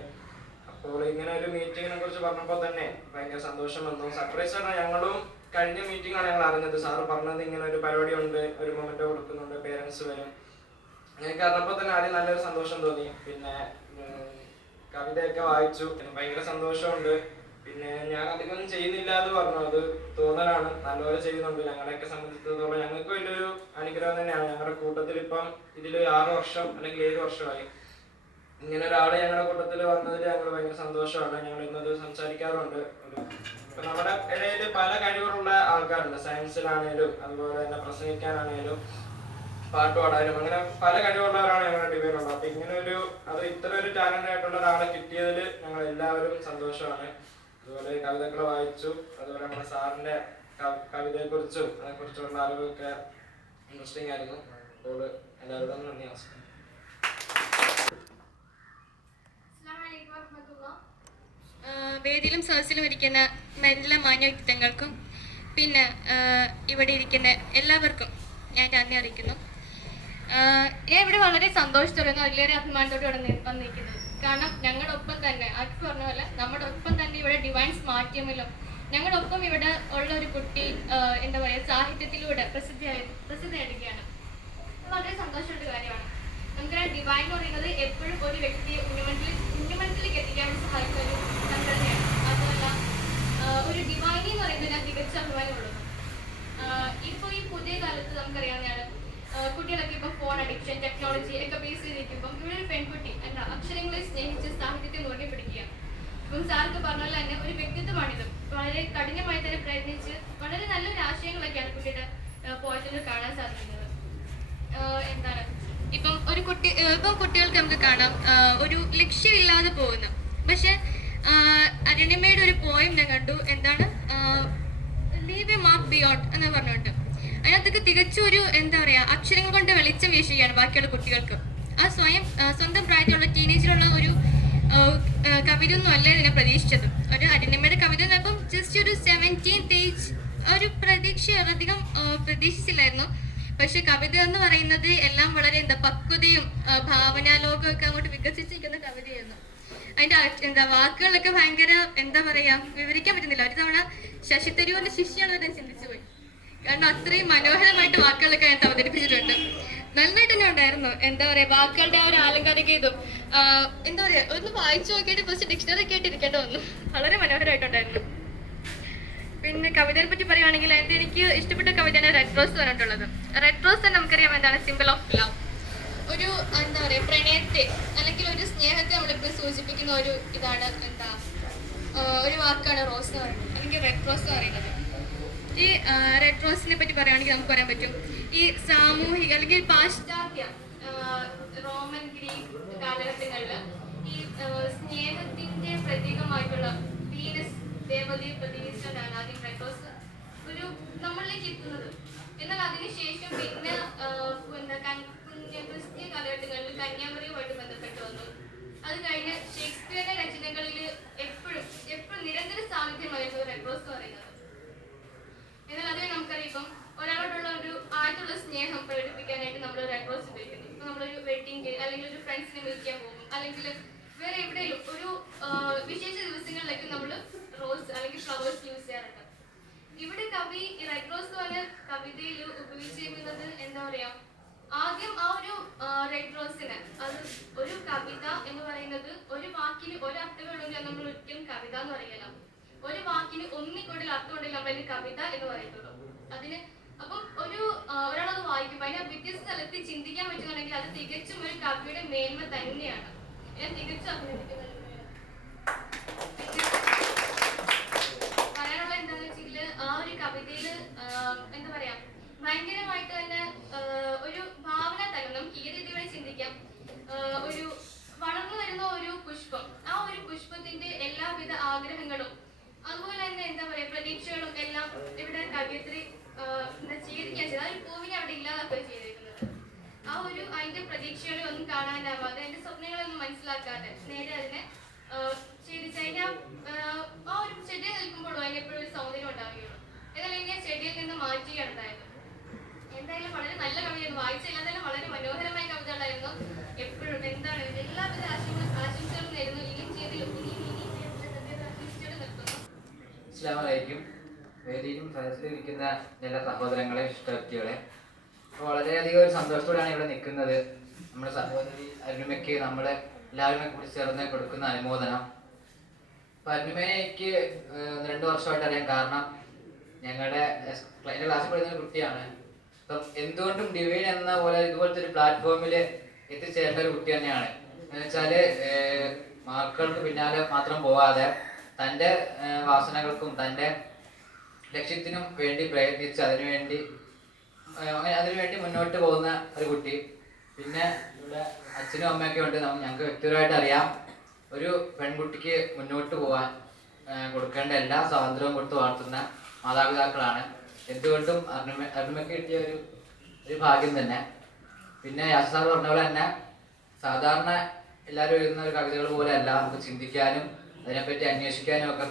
അപ്പോൾ ഇങ്ങനെ ഒരു മീറ്റിങ്ങിനെ കുറിച്ച് പറഞ്ഞപ്പോൾ തന്നെ ഭയങ്കര സന്തോഷം വന്നു. സർപ്രൈസ് ആണ്, ഞങ്ങളും കഴിഞ്ഞ മീറ്റിംഗാണ് ഞങ്ങൾ അറിഞ്ഞത്. സാറ് പറഞ്ഞത് ഇങ്ങനെ ഒരു പരിപാടി ഉണ്ട്, ഒരു മൊമെന്റ് കൊടുക്കുന്നുണ്ട്, പേരൻസ് വരും. അങ്ങനെയൊക്കെ അറിഞ്ഞപ്പോൾ തന്നെ ആദ്യം നല്ലൊരു സന്തോഷം തോന്നി. പിന്നെ കവിതയൊക്കെ വായിച്ചു, ഭയങ്കര സന്തോഷമുണ്ട്. പിന്നെ ഞാൻ അധികം ചെയ്യുന്നില്ല എന്ന് പറഞ്ഞു, അത് തോന്നലാണ്. നല്ലപോലെ ചെയ്യുന്നുണ്ട്. ഞങ്ങളെയൊക്കെ സംബന്ധിച്ചിടത്തോളം ഞങ്ങൾക്ക് വലിയൊരു അനുഗ്രഹം തന്നെയാണ്. ഞങ്ങളുടെ കൂട്ടത്തിൽ ഇപ്പം ഇതിൽ 6 വർഷം അല്ലെങ്കിൽ 7 വർഷമായി. ഇങ്ങനെ ഒരാള് ഞങ്ങളുടെ കൂട്ടത്തിൽ വന്നതിൽ ഞങ്ങൾ ഭയങ്കര സന്തോഷമാണ്. ഞങ്ങൾ ഇന്നത് സംസാരിക്കാറുണ്ട്. ഇപ്പൊ നമ്മുടെ ഇടയിൽ പല കഴിവുകളുള്ള ആൾക്കാരുണ്ട്, സയൻസിലാണേലും അതുപോലെ തന്നെ പ്രസംഗിക്കാനാണേലും പാട്ട് പാടാനും, അങ്ങനെ പല കഴിവുള്ളവരാണ് ഞങ്ങളുടെ ഡിബേറ്റുള്ളത്. അപ്പൊ ഇങ്ങനെ ഇത്ര ഒരു ടാലന്റ് ആയിട്ടുള്ള ഒരാളെ കിട്ടിയതിൽ ഞങ്ങൾ എല്ലാവരും സന്തോഷമാണ്. അതുപോലെ കവിതകൾ വായിച്ചു, അതുപോലെ നമ്മുടെ സാറിന്റെ കവിതയെക്കുറിച്ചും അതിനെക്കുറിച്ചുള്ള അറിവൊക്കെ ഇൻട്രസ്റ്റിംഗ് ആയിരുന്നു. അപ്പോൾ എല്ലാവരോടും നന്ദി, നമസ്കാരം. വേദിയിലും സദസ്സിലും ഇരിക്കുന്ന എല്ലാ മാന്യ വ്യക്തിത്വങ്ങൾക്കും പിന്നെ ഇവിടെ ഇരിക്കുന്ന എല്ലാവർക്കും ഞാൻ നന്ദി അറിയിക്കുന്നു. ഞാൻ ഇവിടെ വളരെ സന്തോഷത്തോടെ വലിയൊരു അഭിമാനത്തോടെ ഇവിടെ വന്നിരിക്കുന്നത്. കാരണം ഞങ്ങളുടെ ഒപ്പം തന്നെ ആർക്ക് പറഞ്ഞ പോലെ നമ്മുടെ ഒപ്പം തന്നെ ഇവിടെ ഡിവൈൻ സ്മാർട്ട് ടീമിലും ഞങ്ങളുടെ ഒപ്പം ഇവിടെ ഉള്ള ഒരു കുട്ടി എന്താ പറയുക സാഹിത്യത്തിലൂടെ പ്രസിദ്ധി നേടുകയാണ്. വളരെ സന്തോഷമുള്ള കാര്യമാണ്. നമുക്കറിയാം ഡിവൈൻ എന്ന് പറയുന്നത് എപ്പോഴും ഒരു വ്യക്തിയെ ഉന്നമനത്തിലേക്ക് എത്തിക്കാൻ സഹായിക്കുന്ന ഒരു സംഘടനയാണ്. അതുമല്ല ഒരു ഡിവൈനി എന്ന് പറയുന്നത് ഞാൻ തികച്ച അഭിമാനമുള്ളൂ. ഇപ്പോൾ ഈ പുതിയ കാലത്ത് നമുക്കറിയാവുന്നതാണ് കുട്ടികളൊക്കെ ഇപ്പം ഫോൺ അഡിക്ഷൻ ടെക്നോളജി ഒക്കെ ബേസ് ചെയ്തിരിക്കുമ്പം ഇവിടെ ഒരു പെൺകുട്ടി എന്താ അക്ഷരങ്ങളെ സ്നേഹിച്ച് സാഹിത്യത്തെ മുറുകെ പിടിക്കുക. ഇപ്പം സാർക്ക് പറഞ്ഞ പോലെ തന്നെ ഒരു വ്യക്തിത്വമാണിത്. വളരെ കഠിനമായി തന്നെ പ്രയത്നിച്ച് വളരെ നല്ലൊരു ആശയങ്ങളൊക്കെയാണ് കുട്ടിയുടെ പോയറ്റിൽ കാണാൻ സാധിക്കുന്നത്. എന്താണ് ഇപ്പം കുട്ടികൾക്ക് നമുക്ക് കാണാം ഒരു ലക്ഷ്യമില്ലാതെ പോകുന്നു. പക്ഷെ അരുണിമയുടെ ഒരു പോയം ഞാൻ കണ്ടു, എന്താണ് ലീവ് എ മാർക്ക് ബിയോണ്ട് എന്ന് പറഞ്ഞുകൊണ്ട്. അതിനകത്തൊക്കെ തികച്ചും ഒരു എന്താ പറയുക അക്ഷരങ്ങൾ കൊണ്ട് വെളിച്ചം വീശുകയാണ് ബാക്കിയുള്ള കുട്ടികൾക്ക്. ആ സ്വന്തം പ്രായത്തിലുള്ള ടീനേജിലുള്ള ഒരു കവിത ഒന്നും അല്ല ഇതിനെ പ്രതീക്ഷിച്ചത്. ഒരു അരുണിമയുടെ കവിത എന്നപ്പം ജസ്റ്റ് ഒരു 17th ഏജ് ഒരു അധികം പ്രതീക്ഷിച്ചില്ലായിരുന്നു. പക്ഷെ കവിത എന്ന് പറയുന്നത് എല്ലാം വളരെ പക്വതയും ഭാവനാലോകമൊക്കെ അങ്ങോട്ട് വികസിച്ചിരിക്കുന്ന കവിതയായിരുന്നു. അതിന്റെ വാക്കുകളൊക്കെ ഭയങ്കര എന്താ പറയാ വിവരിക്കാൻ പറ്റുന്നില്ല. ഒരു തവണ ശശി തരൂരിന്റെ ശിഷ്യാണ് ഞാൻ ചിന്തിച്ചു പോയി. കാരണം അത്രയും മനോഹരമായിട്ട് വാക്കുകളൊക്കെ ഞാൻ അവതരിപ്പിച്ചിട്ടുണ്ട്. നന്നായിട്ട് തന്നെ ഉണ്ടായിരുന്നു. എന്താ പറയാ വാക്കുകളുടെ ആ ഒരു ആലങ്കാരിക ഇതും എന്താ പറയാ ഒന്ന് വായിച്ചു നോക്കിയിട്ട് ഫസ്റ്റ് ഡിക്ഷണറി ഒക്കെ ആയിട്ട് ഇരിക്കേണ്ട വന്നു. വളരെ മനോഹരമായിട്ടുണ്ടായിരുന്നു. പിന്നെ കവിതയെ പറ്റി പറയുവാണെങ്കിൽ എനിക്ക് ഇഷ്ടപ്പെട്ട കവിതയാണ് റെഡ് റോസ് പറഞ്ഞിട്ടുള്ളത്. റെഡ് റോസ് തന്നെ നമുക്കറിയാം എന്താണ് സിമ്പിൾ ഓഫ് ലവ്. ഒരു എന്താ പറയുക പ്രണയത്തെ അല്ലെങ്കിൽ ഒരു സ്നേഹത്തെ നമ്മളിപ്പോൾ സൂചിപ്പിക്കുന്ന ഒരു ഇതാണ് എന്താ ഒരു വാക്കാണ് റോസ് എന്ന് പറയുന്നത്, അല്ലെങ്കിൽ റെഡ് റോസ് എന്ന് പറയുന്നത്. ഈ റെഡ് റോസിനെ പറ്റി പറയുകയാണെങ്കിൽ നമുക്ക് പറയാൻ പറ്റും ഈ സാമൂഹിക അല്ലെങ്കിൽ പാശ്ചാത്യ റോമൻ ഗ്രീക്ക് കാലഘട്ടങ്ങളിൽ ഈ സ്നേഹത്തിന്റെ പ്രതീകമായിട്ടുള്ള വീനസ് ദേവതയെ പ്രതിനിധിച്ചുകൊണ്ടാണ് ആദ്യം റെഡ് റോസ് ഒരു നമ്മളിലേക്ക് എത്തുന്നത്. എന്നാൽ അതിനുശേഷം പിന്നെ ക്രിസ്ത്യൻ കാലഘട്ടങ്ങളിൽ കന്യാകുമാരിയുമായിട്ട് ബന്ധപ്പെട്ട് വന്നു. അത് കഴിഞ്ഞ് ഷേക്സ്പിയറുടെ രചനകളിൽ എപ്പോഴും നിരന്തര സാന്നിധ്യമായിരുന്നു റെഡ് റോസ് എന്ന് പറയുന്നത്. എന്നാൽ അതേ നമുക്കറിയാം ഇപ്പം ഒരാളോടുള്ള ഒരു ആയിട്ടുള്ള സ്നേഹം പ്രകടിപ്പിക്കാനായിട്ട് നമ്മൾ റെഡ് റോസ് ഉപയോഗിക്കുന്നു. ഇപ്പൊ നമ്മളൊരു വെഡിങ് അല്ലെങ്കിൽ ഒരു ഫ്രണ്ട്സിനെ വിളിക്കാൻ പോകും, അല്ലെങ്കിൽ വേറെ എവിടെയും ഒരു വിശേഷ ദിവസങ്ങളിലേക്ക് നമ്മൾ റോസ് അല്ലെങ്കിൽ ഫ്ലവേഴ്സ് യൂസ് ചെയ്യാറുണ്ട്. ഇവിടെ കവി റെഡ് റോസ് പറഞ്ഞ കവിതയിൽ ഉപയോഗിച്ചിരിക്കുന്നത് എന്താ പറയാ ആദ്യം ആ ഒരു റെഡ് റോസിന് അത് ഒരു കവിത എന്ന് പറയുന്നത് ഒരു വാക്കിന് ഒരർത്ഥമേ ഉള്ളെങ്കിൽ അത് നമ്മൾ ഒരിക്കലും കവിത എന്ന് പറയല. ഒരു വാക്കിന് ഒന്നിക്കൂടുതൽ അർത്ഥം ഉണ്ടെങ്കിൽ നമ്മൾ അതിന് കവിത എന്ന് പറയത്തുള്ളൂ. അതിന് അപ്പം ഒരാളത് വായിക്കുമ്പോൾ അതിനെ വ്യത്യസ്ത തലത്തിൽ ചിന്തിക്കാൻ പറ്റുന്നുണ്ടെങ്കിൽ അത് തികച്ചും ഒരു കവിയുടെ മേന്മ തന്നെയാണ്. ഞാൻ തികച്ചും അഭിനന്ദിക്കുന്നത്. പറയാനുള്ള എന്താണെന്ന് വെച്ചാൽ ആ ഒരു കവിതയിൽ എന്താ പറയാ ഭയങ്കരമായിട്ട് തന്നെ ഒരു ഭാവന തലം നമുക്ക് ഈ രീതിയിൽ ചിന്തിക്കാം. ഒരു വളർന്നു വരുന്ന ഒരു പുഷ്പം, ആ ഒരു പുഷ്പത്തിന്റെ എല്ലാവിധ ആഗ്രഹങ്ങളും അതുപോലെ തന്നെ എന്താ പറയാ പ്രതീക്ഷകളും എല്ലാം ഇവിടെ കവിയത്രി സ്വീകരിക്കാൻ ചെയ്തത്. ആ ഒരു പൂവിനെ അവിടെ ഇല്ലാതാക്കുക ചെയ്തിരിക്കുന്നത്. ആ ഒരു അതിന്റെ പ്രതീക്ഷകളെ ഒന്നും കാണാനാവാതെ അതിന്റെ സ്വപ്നങ്ങളൊന്നും മനസ്സിലാക്കാതെ നേരെ അതിനെ ചെയ്തിച്ച് അതിന്റെ ആ ഒരു ചെടിയിൽ നിൽക്കുമ്പോഴും അതിന് എപ്പോഴും ഒരു സൗന്ദര്യം ഉണ്ടാവുകയുള്ളൂ. എന്നാൽ ഇനി ആ ചെടിയിൽ നിന്ന് മാറ്റുകയാണ് ഉണ്ടായത്. എന്തായാലും വളരെ നല്ല കവിതയായിരുന്നു. വായിച്ചെല്ലാം തന്നെ വളരെ മനോഹരമായ കവിതകളായിരുന്നു. എപ്പോഴും എന്താണ് എല്ലാവിധ ആശംസകളും നേരുന്നു. ഇനിയും ചെയ്തിലും ആശംസിച്ചുകൊണ്ട് നിർത്തുന്നു. അസ്സലാമു അലൈക്കും. വേദിയിലും സദസ്സിലും ഇരിക്കുന്ന എല്ലാ സഹോദരങ്ങളെ, ഇഷ്ടവ്യക്തികളെ, അപ്പോൾ വളരെയധികം ഒരു സന്തോഷത്തോടെയാണ് ഇവിടെ നിൽക്കുന്നത്. നമ്മുടെ സഹോദരി അരുണിമയ്ക്ക് നമ്മൾ എല്ലാവരും കൂടി ചേർന്ന് കൊടുക്കുന്ന അനുമോദനം. അപ്പം അരുണിമയ്ക്ക് 2 വർഷമായിട്ട് അറിയാൻ കാരണം ഞങ്ങളുടെ എൻ്റെ ക്ലാസ്സിൽ പഠിക്കുന്ന കുട്ടിയാണ്. അപ്പം എന്തുകൊണ്ടും ഡിവൈൻ എന്ന പോലെ ഇതുപോലത്തെ ഒരു പ്ലാറ്റ്ഫോമിൽ എത്തിച്ചേരേണ്ട ഒരു കുട്ടി തന്നെയാണ്. എന്ന് വെച്ചാൽ മാർക്കുകൾക്ക് പിന്നാലെ മാത്രം പോവാതെ തൻ്റെ വാസനകൾക്കും തൻ്റെ ലക്ഷ്യത്തിനും വേണ്ടി പ്രയത്നിച്ച് അതിനുവേണ്ടി മുന്നോട്ട് പോകുന്ന ഒരു കുട്ടി. പിന്നെ ഇവിടെ അച്ഛനും അമ്മയൊക്കെ ഉണ്ട്. ഞങ്ങൾക്ക് വ്യക്തിപരമായിട്ട് അറിയാം, ഒരു പെൺകുട്ടിക്ക് മുന്നോട്ട് പോകാൻ കൊടുക്കേണ്ട എല്ലാ സ്വാതന്ത്ര്യവും കൊടുത്ത് വളർത്തുന്ന മാതാപിതാക്കളാണ്. എന്തുകൊണ്ടും അരുണിമയ്ക്ക് കിട്ടിയ ഒരു ഭാഗ്യം തന്നെ. പിന്നെ യാസർ സാർ പറഞ്ഞ പോലെ തന്നെ സാധാരണ എല്ലാവരും എഴുതുന്ന ഒരു കവിതകൾ പോലെയല്ല, നമുക്ക് ചിന്തിക്കാനും അതിനെപ്പറ്റി അന്വേഷിക്കാനും ഒക്കെ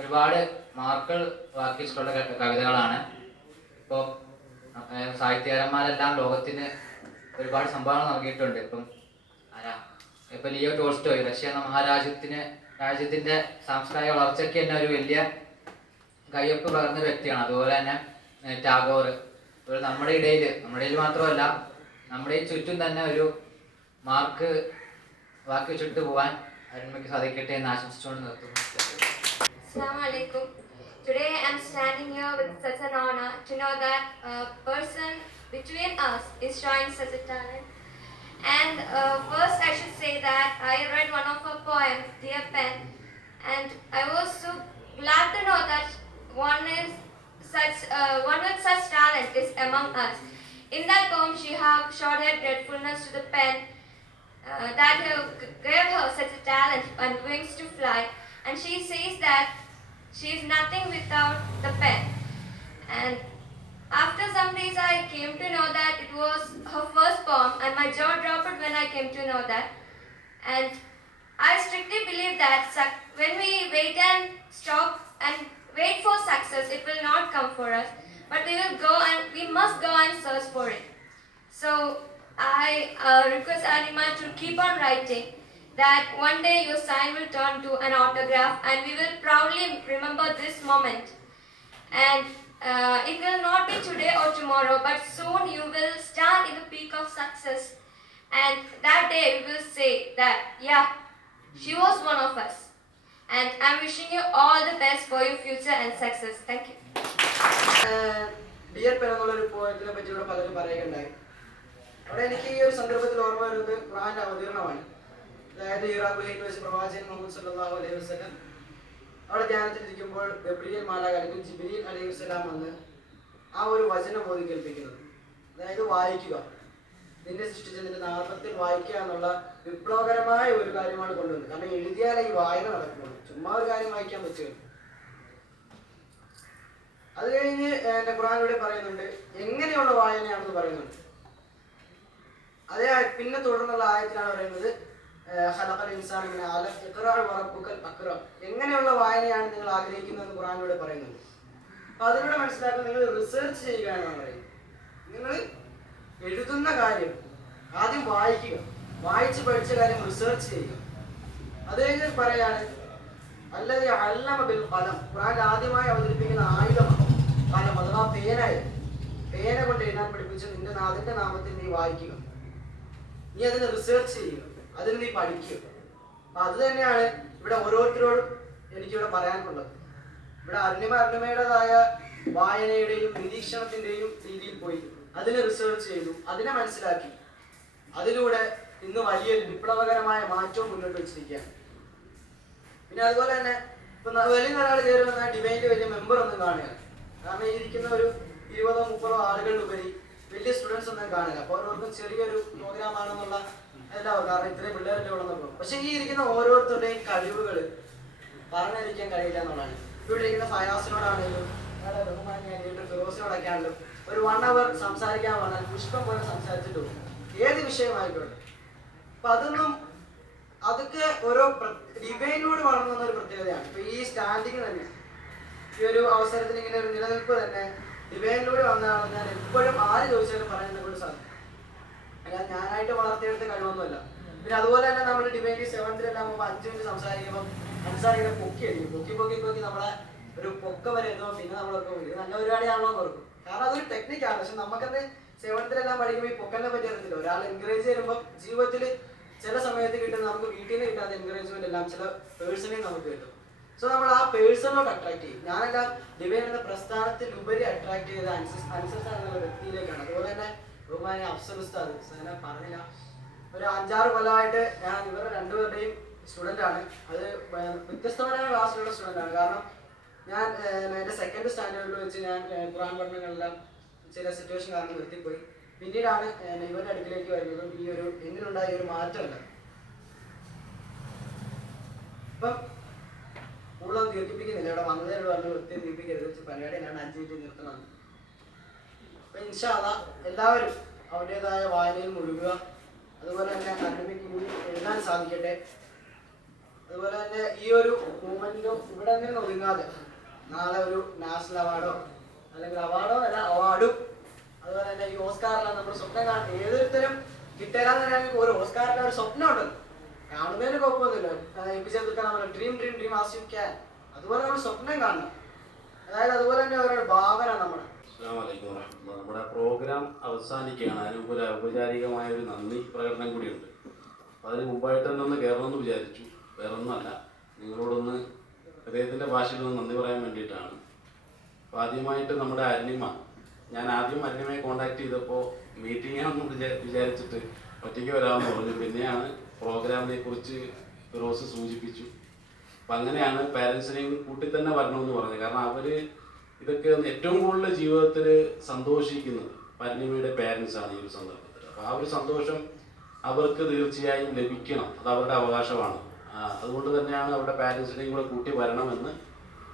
ഒരുപാട് മാർക്കുകൾ വാക്കിച്ചിട്ടുള്ള കവിതകളാണ്. ഇപ്പോൾ സാഹിത്യകാരന്മാരെല്ലാം ലോകത്തിന് ഒരുപാട് സംഭാവന നൽകിയിട്ടുണ്ട്. ഇപ്പം ലിയോ ടോൾസ്റ്റോയ് റഷ്യ എന്ന രാജ്യത്തിൻ്റെ സാംസ്കാരിക വളർച്ചയ്ക്ക് തന്നെ ഒരു വലിയ കയ്യൊപ്പ് പകർന്ന വ്യക്തിയാണ്. അതുപോലെ തന്നെ ടാഗോർ. അതുപോലെ നമ്മുടെ ഇടയിൽ മാത്രമല്ല നമ്മുടെ ഈ ചുറ്റും തന്നെ ഒരു മാർക്ക് വാക്കി വെച്ചിട്ട് പോകാൻ അരുണിമയ്ക്ക് സാധിക്കട്ടെ എന്ന് ആശംസിച്ചുകൊണ്ട് നിർത്തുന്നു. Assalamu alaikum. Today I am standing here with such an honor to know that a person between us is showing such a talent. And first I should say that I read one of her poems, Dear Pen, and I was so glad to know that one with such talent is among us. In that poem she have showed her gratefulness to the pen that gave her such a talent and wings to fly. And she says that she is nothing without the pen. And after some days I came to know that it was her first poem, and my jaw dropped when I came to know that. And I strictly believe that when we wait and stop and wait for success, it will not come for us, but we must go and search for it. So I request Anima to keep on writing, that one day your sign will turn to an autograph and we will proudly remember this moment. And it will not be today or tomorrow, but soon you will stand in the peak of success, and that day we will say that yeah, she was one of us. And I'm wishing you all the best for your future and success. Thank you. Dear pen എന്നുള്ളൊരു പോയത്തിനെ പറ്റി ഇവിടെ പലരും പറയുകയുണ്ടായി. അവിടെ എനിക്ക് ഈ ഒരു സന്ദർഭത്തിൽ ഓർമ്മ വരുന്നത് ഖുർആന്റെ അവതീർണമാണ്. അതായത് ഇറാഖ് ഗുഹയിൽ വെച്ച് പ്രവാചകൻ മുഹമ്മദ് സല്ലല്ലാഹു അലൈഹി വസല്ലം അവിടെ ധ്യാനത്തിലിരിക്കുമ്പോൾ ഗബ്രിയേൽ മാലാഖ അല്ലെങ്കിൽ ജിബ്രീൽ അലൈഹിസ്സലാം വന്ന് ആ ഒരു വചനം ഓതി കേൾപ്പിക്കുന്നത്. അതായത് വായിക്കുക, നിന്നെ സൃഷ്ടിച്ച നിന്റെ നാമത്തിൽ വായിക്കുക എന്നുള്ള വിപ്ലവകരമായ ഒരു കാര്യമാണ് കൊണ്ടുവന്നത്. കാരണം എഴുതിയാലേ ഈ വായന നടക്കുള്ളൂ, ചുമ്മാ ഒരു കാര്യം വായിക്കാൻ പറ്റുക. അത് കഴിഞ്ഞ് എൻ്റെ ഖുർആനിലൂടെ പറയുന്നുണ്ട് എങ്ങനെയുള്ള വായനയാണെന്ന് പറയുന്നുണ്ട്. അതേ പിന്നെ തുടർന്നുള്ള ആയത്തിലാണ് പറയുന്നത് എങ്ങനെയുള്ള വായനയാണ് നിങ്ങൾ ആഗ്രഹിക്കുന്നതെന്ന് ഖുർആനിലൂടെ പറയുന്നുണ്ട്. അപ്പൊ അതിലൂടെ മനസ്സിലാക്കുക നിങ്ങൾ റിസർച്ച് ചെയ്യുക എന്നാണ് പറയുന്നത്. നിങ്ങൾ എഴുതുന്ന കാര്യം ആദ്യം വായിക്കുക, വായിച്ച് പഠിച്ച കാര്യം റിസർച്ച് ചെയ്യുക. അത് കഴിഞ്ഞ് പറയാണ് അല്ലത് അല്ലമ ബിൽ ഖലം. ഖുർആൻ ആദ്യമായി അവതരിപ്പിക്കുന്ന ആയുധമാണ് ഖലം അഥവാ പേനായിരുന്നു. പേന കൊണ്ട് എഴുതാൻ പഠിപ്പിച്ച് നിന്റെ നാഥന്റെ നാമത്തിൽ നീ വായിക്കുക, നീ അതിനെ റിസർച്ച് ചെയ്യുക, അതിന് നീ പഠിക്കുക. അപ്പൊ അത് തന്നെയാണ് ഇവിടെ ഓരോരുത്തരോടും എനിക്കിവിടെ പറയാനുള്ളത്. ഇവിടെ അരുണിമയുടേതായ വായനയുടെയും നിരീക്ഷണത്തിന്റെയും രീതിയിൽ പോയി അതിനെ റിസർച്ച് ചെയ്തു, അതിനെ മനസ്സിലാക്കി, അതിലൂടെ ഇന്ന് വലിയൊരു വിപ്ലവകരമായ മാറ്റവും മുന്നോട്ട് വെച്ചിരിക്കുകയാണ്. പിന്നെ അതുപോലെ തന്നെ ഇപ്പൊ വലിയ ഒരാൾ കയറി വന്നാൽ ഡിബേറ്റിൽ വലിയ മെമ്പർ ഒന്നും കാണുക. കാരണം ഈ ഇരിക്കുന്ന ഒരു 20-30 ആളുകളിലുപരി വലിയ സ്റ്റുഡൻസ് ഒന്നും കാണുക. അപ്പോൾ ഓരോരുത്തരും ചെറിയൊരു പ്രോഗ്രാം ആണെന്നുള്ള എല്ലാവരും, കാരണം ഇത്രയും പിള്ളേരുടെ ഉള്ളതെന്ന്. പക്ഷെ ഈ ഇരിക്കുന്ന ഓരോരുത്തരുടെയും കഴിവുകൾ പറഞ്ഞിരിക്കാൻ കഴിയില്ല എന്നുള്ളതാണ്. ഇവിടെ ഇരിക്കുന്ന ഫയാസിനോടാണെങ്കിലും ഫിറോസിനോടൊക്കെ ആണെങ്കിലും ഒരു 1 hour സംസാരിക്കാൻ പറഞ്ഞാൽ പുഷ്പം പോലെ സംസാരിച്ചിട്ട് പോകും, ഏത് വിഷയമായിക്കോട്ടെ. അപ്പൊ അതൊക്കെ ഓരോ ഡിബേറ്റിലൂടെ വളർന്നുന്ന ഒരു പ്രത്യേകതയാണ്. ഇപ്പൊ ഈ സ്റ്റാൻഡിങ് തന്നെ, ഈ ഒരു അവസരത്തിൽ ഇങ്ങനെ ഒരു നിലനിൽപ്പ് തന്നെ ഡിവൈനിലൂടെ വന്നതാണെന്ന് ഞാൻ എപ്പോഴും ആര് ചോദിച്ചാലും പറയാൻ കൊണ്ട് സാധിക്കും. അല്ലാതെ ഞാനായിട്ട് വളർത്തിയെടുത്ത കഴിവൊന്നുമല്ല. പിന്നെ അതുപോലെ തന്നെ നമ്മൾ ഡിവൈനിൽ 7th-ലെല്ലാം 5 മിനിറ്റ് സംസാരിക്കുമ്പോൾ സംസാരിക്കുന്ന പൊക്കി അടിക്കും. പൊക്കി നമ്മളെ ഒരു പൊക്ക വരെ എത്തുമ്പോൾ പിന്നെ നമ്മളൊക്കെ ഇത് നല്ല പരിപാടിയാണല്ലോ എന്ന് ഓർക്കും. കാരണം അതൊരു ടെക്നിക്കാണ്. പക്ഷെ നമുക്കത് 7th-ലെല്ലാം പഠിക്കുമ്പോൾ ഈ പൊക്കലിനെ പറ്റി അറിയത്തില്ല. ഒരാൾ എൻകറേജ് ചെയ്യുമ്പോൾ ജീവിതത്തിൽ ചില സമയത്ത് കിട്ടുന്ന നമുക്ക് വീട്ടിൽ നിന്ന് കിട്ടാത്ത എൻകറേജ്മെന്റ് എല്ലാം ചില പേഴ്സണേയും നമുക്ക് കിട്ടും. സോ നമ്മൾ ആ പേഴ്സണിലോട്ട് അട്രാക്ട് ചെയ്യും. ഞാനെല്ലാം ഡിവൈൻ എന്ന പ്രസ്ഥാനത്തിൽ ഉപരി അട്രാക്ട് ചെയ്ത അൻസസ് എന്നുള്ള വ്യക്തിയിലേക്കാണ്. അതുപോലെ തന്നെ ബഹുമാനി അഫ്സൽ ഉസ്താദ് ഞാൻ പറഞ്ഞില്ല, ഒരു 5-6 കൊല്ലമായിട്ട് ഞാൻ ഇവരുടെ രണ്ടുപേരുടെയും സ്റ്റുഡൻ്റ് ആണ്. അത് വ്യത്യസ്തമായ ക്ലാസ്സിലുള്ള സ്റ്റുഡൻ്റ് ആണ്. കാരണം ഞാൻ എൻ്റെ 2nd സ്റ്റാൻഡേർഡിൽ വെച്ച് ഞാൻ ഖുർആൻ പഠനങ്ങളെല്ലാം ചില സിറ്റുവേഷൻ കാരണം നിർത്തിപ്പോയി. പിന്നീടാണ് ഇവരുടെ അടുക്കിലേക്ക് വരുന്നതും ഈ ഒരു എന്നിലുണ്ടായ ഒരു മാറ്റമല്ല. ഇപ്പം കൂടുതലൊന്നും ദീർഘിപ്പിക്കുന്നില്ല. ഇവിടെ വന്നതേ പറഞ്ഞു ഒത്തിരി ദീർഘിപ്പിക്കരുത്. പരിപാടി എന്നാണ് 5 മിനിറ്റ് നിർത്തണം. അപ്പം ഇൻഷാ അല്ലാഹ് എല്ലാവരും അവരുടേതായ വായനയിൽ മുഴുകുക. അതുപോലെ തന്നെ അക്കാഡമിക്ക് കൂടി എഴുതാൻ സാധിക്കട്ടെ. അതുപോലെ തന്നെ ഈ ഒരു മൂവ്മെന്റും ഇവിടെ നിന്ന് ഒതുങ്ങാതെ നാളെ ഒരു നാഷണൽ അവാർഡോ അല്ലെങ്കിൽ അവാർഡോ അല്ല അവാർഡും അതുപോലെ തന്നെ ഈ ഓസ്കാറിലാണ് നമ്മൾ സ്വപ്നം കാണുന്നത്. ഏതൊരുത്തരും കിട്ടാന്ന് പറയുകയാണെങ്കിൽ ഒരു ഓസ്കാറിന്റെ ഒരു സ്വപ്നം ഉണ്ടല്ലോ, കാണുന്നതിന് കുഴപ്പമൊന്നുമില്ല. Dream as you can. അതുപോലെ നമ്മൾ സ്വപ്നം കാണണം. അതായത് അതുപോലെ തന്നെ ഓരോ ഭാവന നമ്മുടെ. നമ്മുടെ പ്രോഗ്രാം അവസാനിക്കുകയാണ്. അതിന് മുമ്പ് ഒരു ഔപചാരികമായ ഒരു നന്ദി പ്രകടനം കൂടിയുണ്ട്. അതിന് മുമ്പായിട്ട് തന്നെ ഒന്ന് കയറണമെന്ന് വിചാരിച്ചു. വേറെ ഒന്നുമല്ല, നിങ്ങളോടൊന്ന് ഹൃദയത്തിൻ്റെ ഭാഷയിൽ ഒന്ന് നന്ദി പറയാൻ വേണ്ടിയിട്ടാണ്. അപ്പോൾ ആദ്യമായിട്ട് നമ്മുടെ അരുണിമ, ഞാൻ ആദ്യം അരുണിമയെ കോൺടാക്ട് ചെയ്തപ്പോൾ മീറ്റിംഗാണെന്ന് വിചാരിച്ചിട്ട് ഒറ്റയ്ക്ക് വരാമെന്ന് പറഞ്ഞു. പിന്നെയാണ് പ്രോഗ്രാമിനെ കുറിച്ച് ഫിറോസ് സൂചിപ്പിച്ചു. അപ്പം അങ്ങനെയാണ് പാരൻസിനെയും കൂട്ടി തന്നെ വരണമെന്ന് പറഞ്ഞത്. കാരണം അവർ ഇതൊക്കെ ഏറ്റവും കൂടുതൽ ജീവിതത്തിൽ സന്തോഷിക്കുന്നത് അരുണിമയുടെ പാരൻസാണ് ഈ ഒരു സന്ദർഭത്തിൽ. അപ്പോൾ ആ ഒരു സന്തോഷം അവർക്ക് തീർച്ചയായും ലഭിക്കണം. അത് അവരുടെ അവകാശമാണ്. അതുകൊണ്ട് തന്നെയാണ് അവരുടെ പാരൻസിനെയും കൂടെ കൂട്ടി വരണമെന്ന്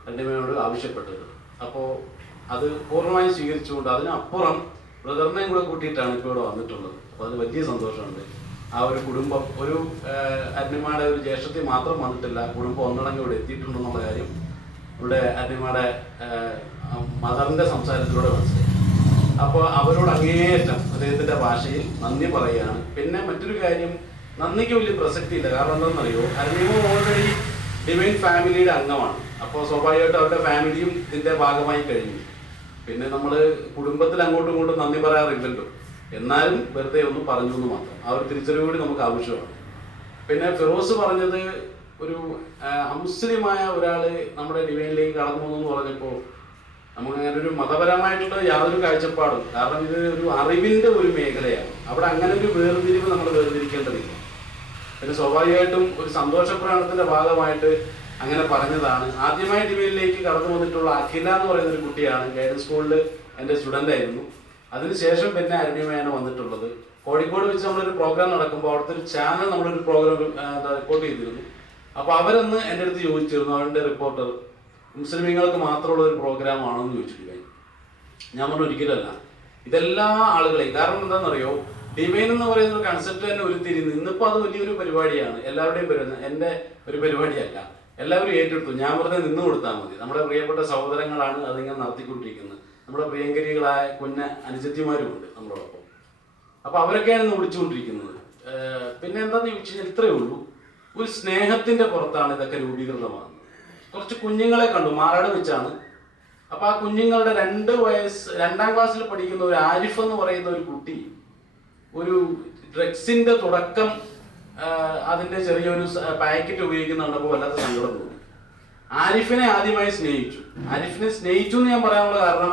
അരുണിമയോട് ആവശ്യപ്പെട്ടത്. അപ്പോൾ അത് പൂർണ്ണമായും സ്വീകരിച്ചുകൊണ്ട് അതിനപ്പുറം ബ്രദറിനെയും കൂടെ കൂട്ടിയിട്ടാണ് ഇപ്പോൾ ഇവിടെ വന്നിട്ടുള്ളത്. അപ്പോൾ അതിന് വലിയ സന്തോഷമുണ്ട്. ആ ഒരു കുടുംബം, ഒരു അരുണിമയുടെ ഒരു ജ്യേഷ്ഠത്തിൽ മാത്രം വന്നിട്ടില്ല, കുടുംബം ഒന്നടങ്കം ഇവിടെ എത്തിയിട്ടുണ്ടെന്നുള്ള കാര്യം ഇവിടെ അരുണിമയുടെ മദറിൻ്റെ സംസാരത്തിലൂടെ മനസ്സിലായി. അപ്പോൾ അവരോട് അങ്ങേയറ്റം അദ്ദേഹത്തിൻ്റെ ഭാഷയിൽ നന്ദി പറയുകയാണ്. പിന്നെ മറ്റൊരു കാര്യം, നന്ദിക്ക് വലിയ പ്രസക്തിയില്ല. കാരണം എന്താണെന്നറിയോ, അരുണിമ ഓൾറെഡി ഡിവൈൻ ഫാമിലിയുടെ അംഗമാണ്. അപ്പോൾ സ്വാഭാവികമായിട്ടും അവരുടെ ഫാമിലിയും ഇതിൻ്റെ ഭാഗമായി കഴിഞ്ഞു. പിന്നെ നമ്മൾ കുടുംബത്തിൽ അങ്ങോട്ടും ഇങ്ങോട്ടും നന്ദി പറയാറില്ലല്ലോ. എന്നാലും വെറുതെ ഒന്ന് പറഞ്ഞു എന്ന് മാത്രം. ആ ഒരു തിരിച്ചറിവ് കൂടി നമുക്ക് ആവശ്യമാണ്. പിന്നെ ഫിറോസ് പറഞ്ഞത് ഒരു അമുസ്ലിമായ ഒരാൾ നമ്മുടെ ഡിവൈനിലേക്ക് കടന്നു പോകുന്നു പറഞ്ഞപ്പോൾ നമുക്ക് അങ്ങനെ ഒരു മതപരമായിട്ടുള്ള യാതൊരു കാഴ്ചപ്പാടും, കാരണം ഇത് ഒരു അറിവിൻ്റെ ഒരു മേഖലയാണ്. അവിടെ അങ്ങനെ ഒരു വേർതിരിവ് നമ്മൾ വേർതിരിക്കേണ്ടതില്ല. പിന്നെ സ്വാഭാവികമായിട്ടും ഒരു സന്തോഷപ്രകടനത്തിൻ്റെ ഭാഗമായിട്ട് അങ്ങനെ പറഞ്ഞതാണ്. ആദ്യമായി ഡിവൈനിലേക്ക് കടന്നു വന്നിട്ടുള്ള അഖില എന്ന് പറയുന്ന ഒരു കുട്ടിയാണ്. ഗൈഡൻസ് സ്കൂളിൽ എൻ്റെ സ്റ്റുഡൻ്റ് ആയിരുന്നു. അതിനുശേഷം പിന്നെ അരുണിമയാണ് വന്നിട്ടുള്ളത്. കോഴിക്കോട് വെച്ച് നമ്മളൊരു പ്രോഗ്രാം നടക്കുമ്പോൾ അവിടുത്തെ ഒരു ചാനൽ നമ്മളൊരു പ്രോഗ്രാം റിപ്പോർട്ട് ചെയ്തിരുന്നു. അപ്പോൾ അവരൊന്ന് എൻ്റെ അടുത്ത് ചോദിച്ചിരുന്നു, അവരുടെ റിപ്പോർട്ടർ, മുസ്ലിമീങ്ങൾക്ക് മാത്രമുള്ള ഒരു പ്രോഗ്രാമാണോ എന്ന് ചോദിച്ചിട്ടില്ല. ഞാൻ പറഞ്ഞു ഒരിക്കലല്ല, ഇതെല്ലാ ആളുകളെയും. കാരണം എന്താണെന്നറിയോ, ഡിവൈൻ എന്ന് പറയുന്ന ഒരു കൺസെപ്റ്റ് തന്നെ ഉരുത്തിരിയുന്നു. ഇന്നിപ്പോൾ അത് വലിയൊരു പരിപാടിയാണ്, എല്ലാവരുടെയും വരുന്നത്. എൻ്റെ ഒരു പരിപാടിയല്ല, എല്ലാവരും ഏറ്റെടുത്തു. ഞാൻ വെറുതെ നിന്ന് കൊടുത്താൽ മതി. നമ്മുടെ പ്രിയപ്പെട്ട സഹോദരങ്ങളാണ് അതിങ്ങനെ നടത്തിക്കൊണ്ടിരിക്കുന്നത്. നമ്മുടെ പ്രിയങ്കരികളായ കുഞ്ഞ അനുജത്തിമാരുമുണ്ട് നമ്മളോടൊപ്പം. അപ്പോൾ അവരൊക്കെയാണ് ഇന്ന് വിളിച്ചുകൊണ്ടിരിക്കുന്നത്. പിന്നെ എന്താണെന്ന് ചോദിച്ചു കഴിഞ്ഞാൽ ഇത്രയേ ഉള്ളൂ, ഒരു സ്നേഹത്തിൻ്റെ പുറത്താണ് ഇതൊക്കെ രൂപീകൃതമാകുന്നത്. കുറച്ച് കുഞ്ഞുങ്ങളെ കണ്ടു, മാറാട് വെച്ചാണ്. അപ്പോൾ ആ കുഞ്ഞുങ്ങളുടെ 2 ക്ലാസ്സിൽ പഠിക്കുന്ന ഒരു ആരിഫ് എന്ന് പറയുന്ന ഒരു കുട്ടി ഒരു ഡ്രഗ്സിൻ്റെ തുടക്കം, അതിൻ്റെ ചെറിയൊരു പാക്കറ്റ് ഉപയോഗിക്കുന്നുണ്ടപ്പോൾ വല്ലാത്ത സങ്കടം തോന്നി. ആരിഫിനെ ആദ്യമായി സ്നേഹിച്ചു. ആരിഫിനെ സ്നേഹിച്ചു എന്ന് ഞാൻ പറയാനുള്ള കാരണം,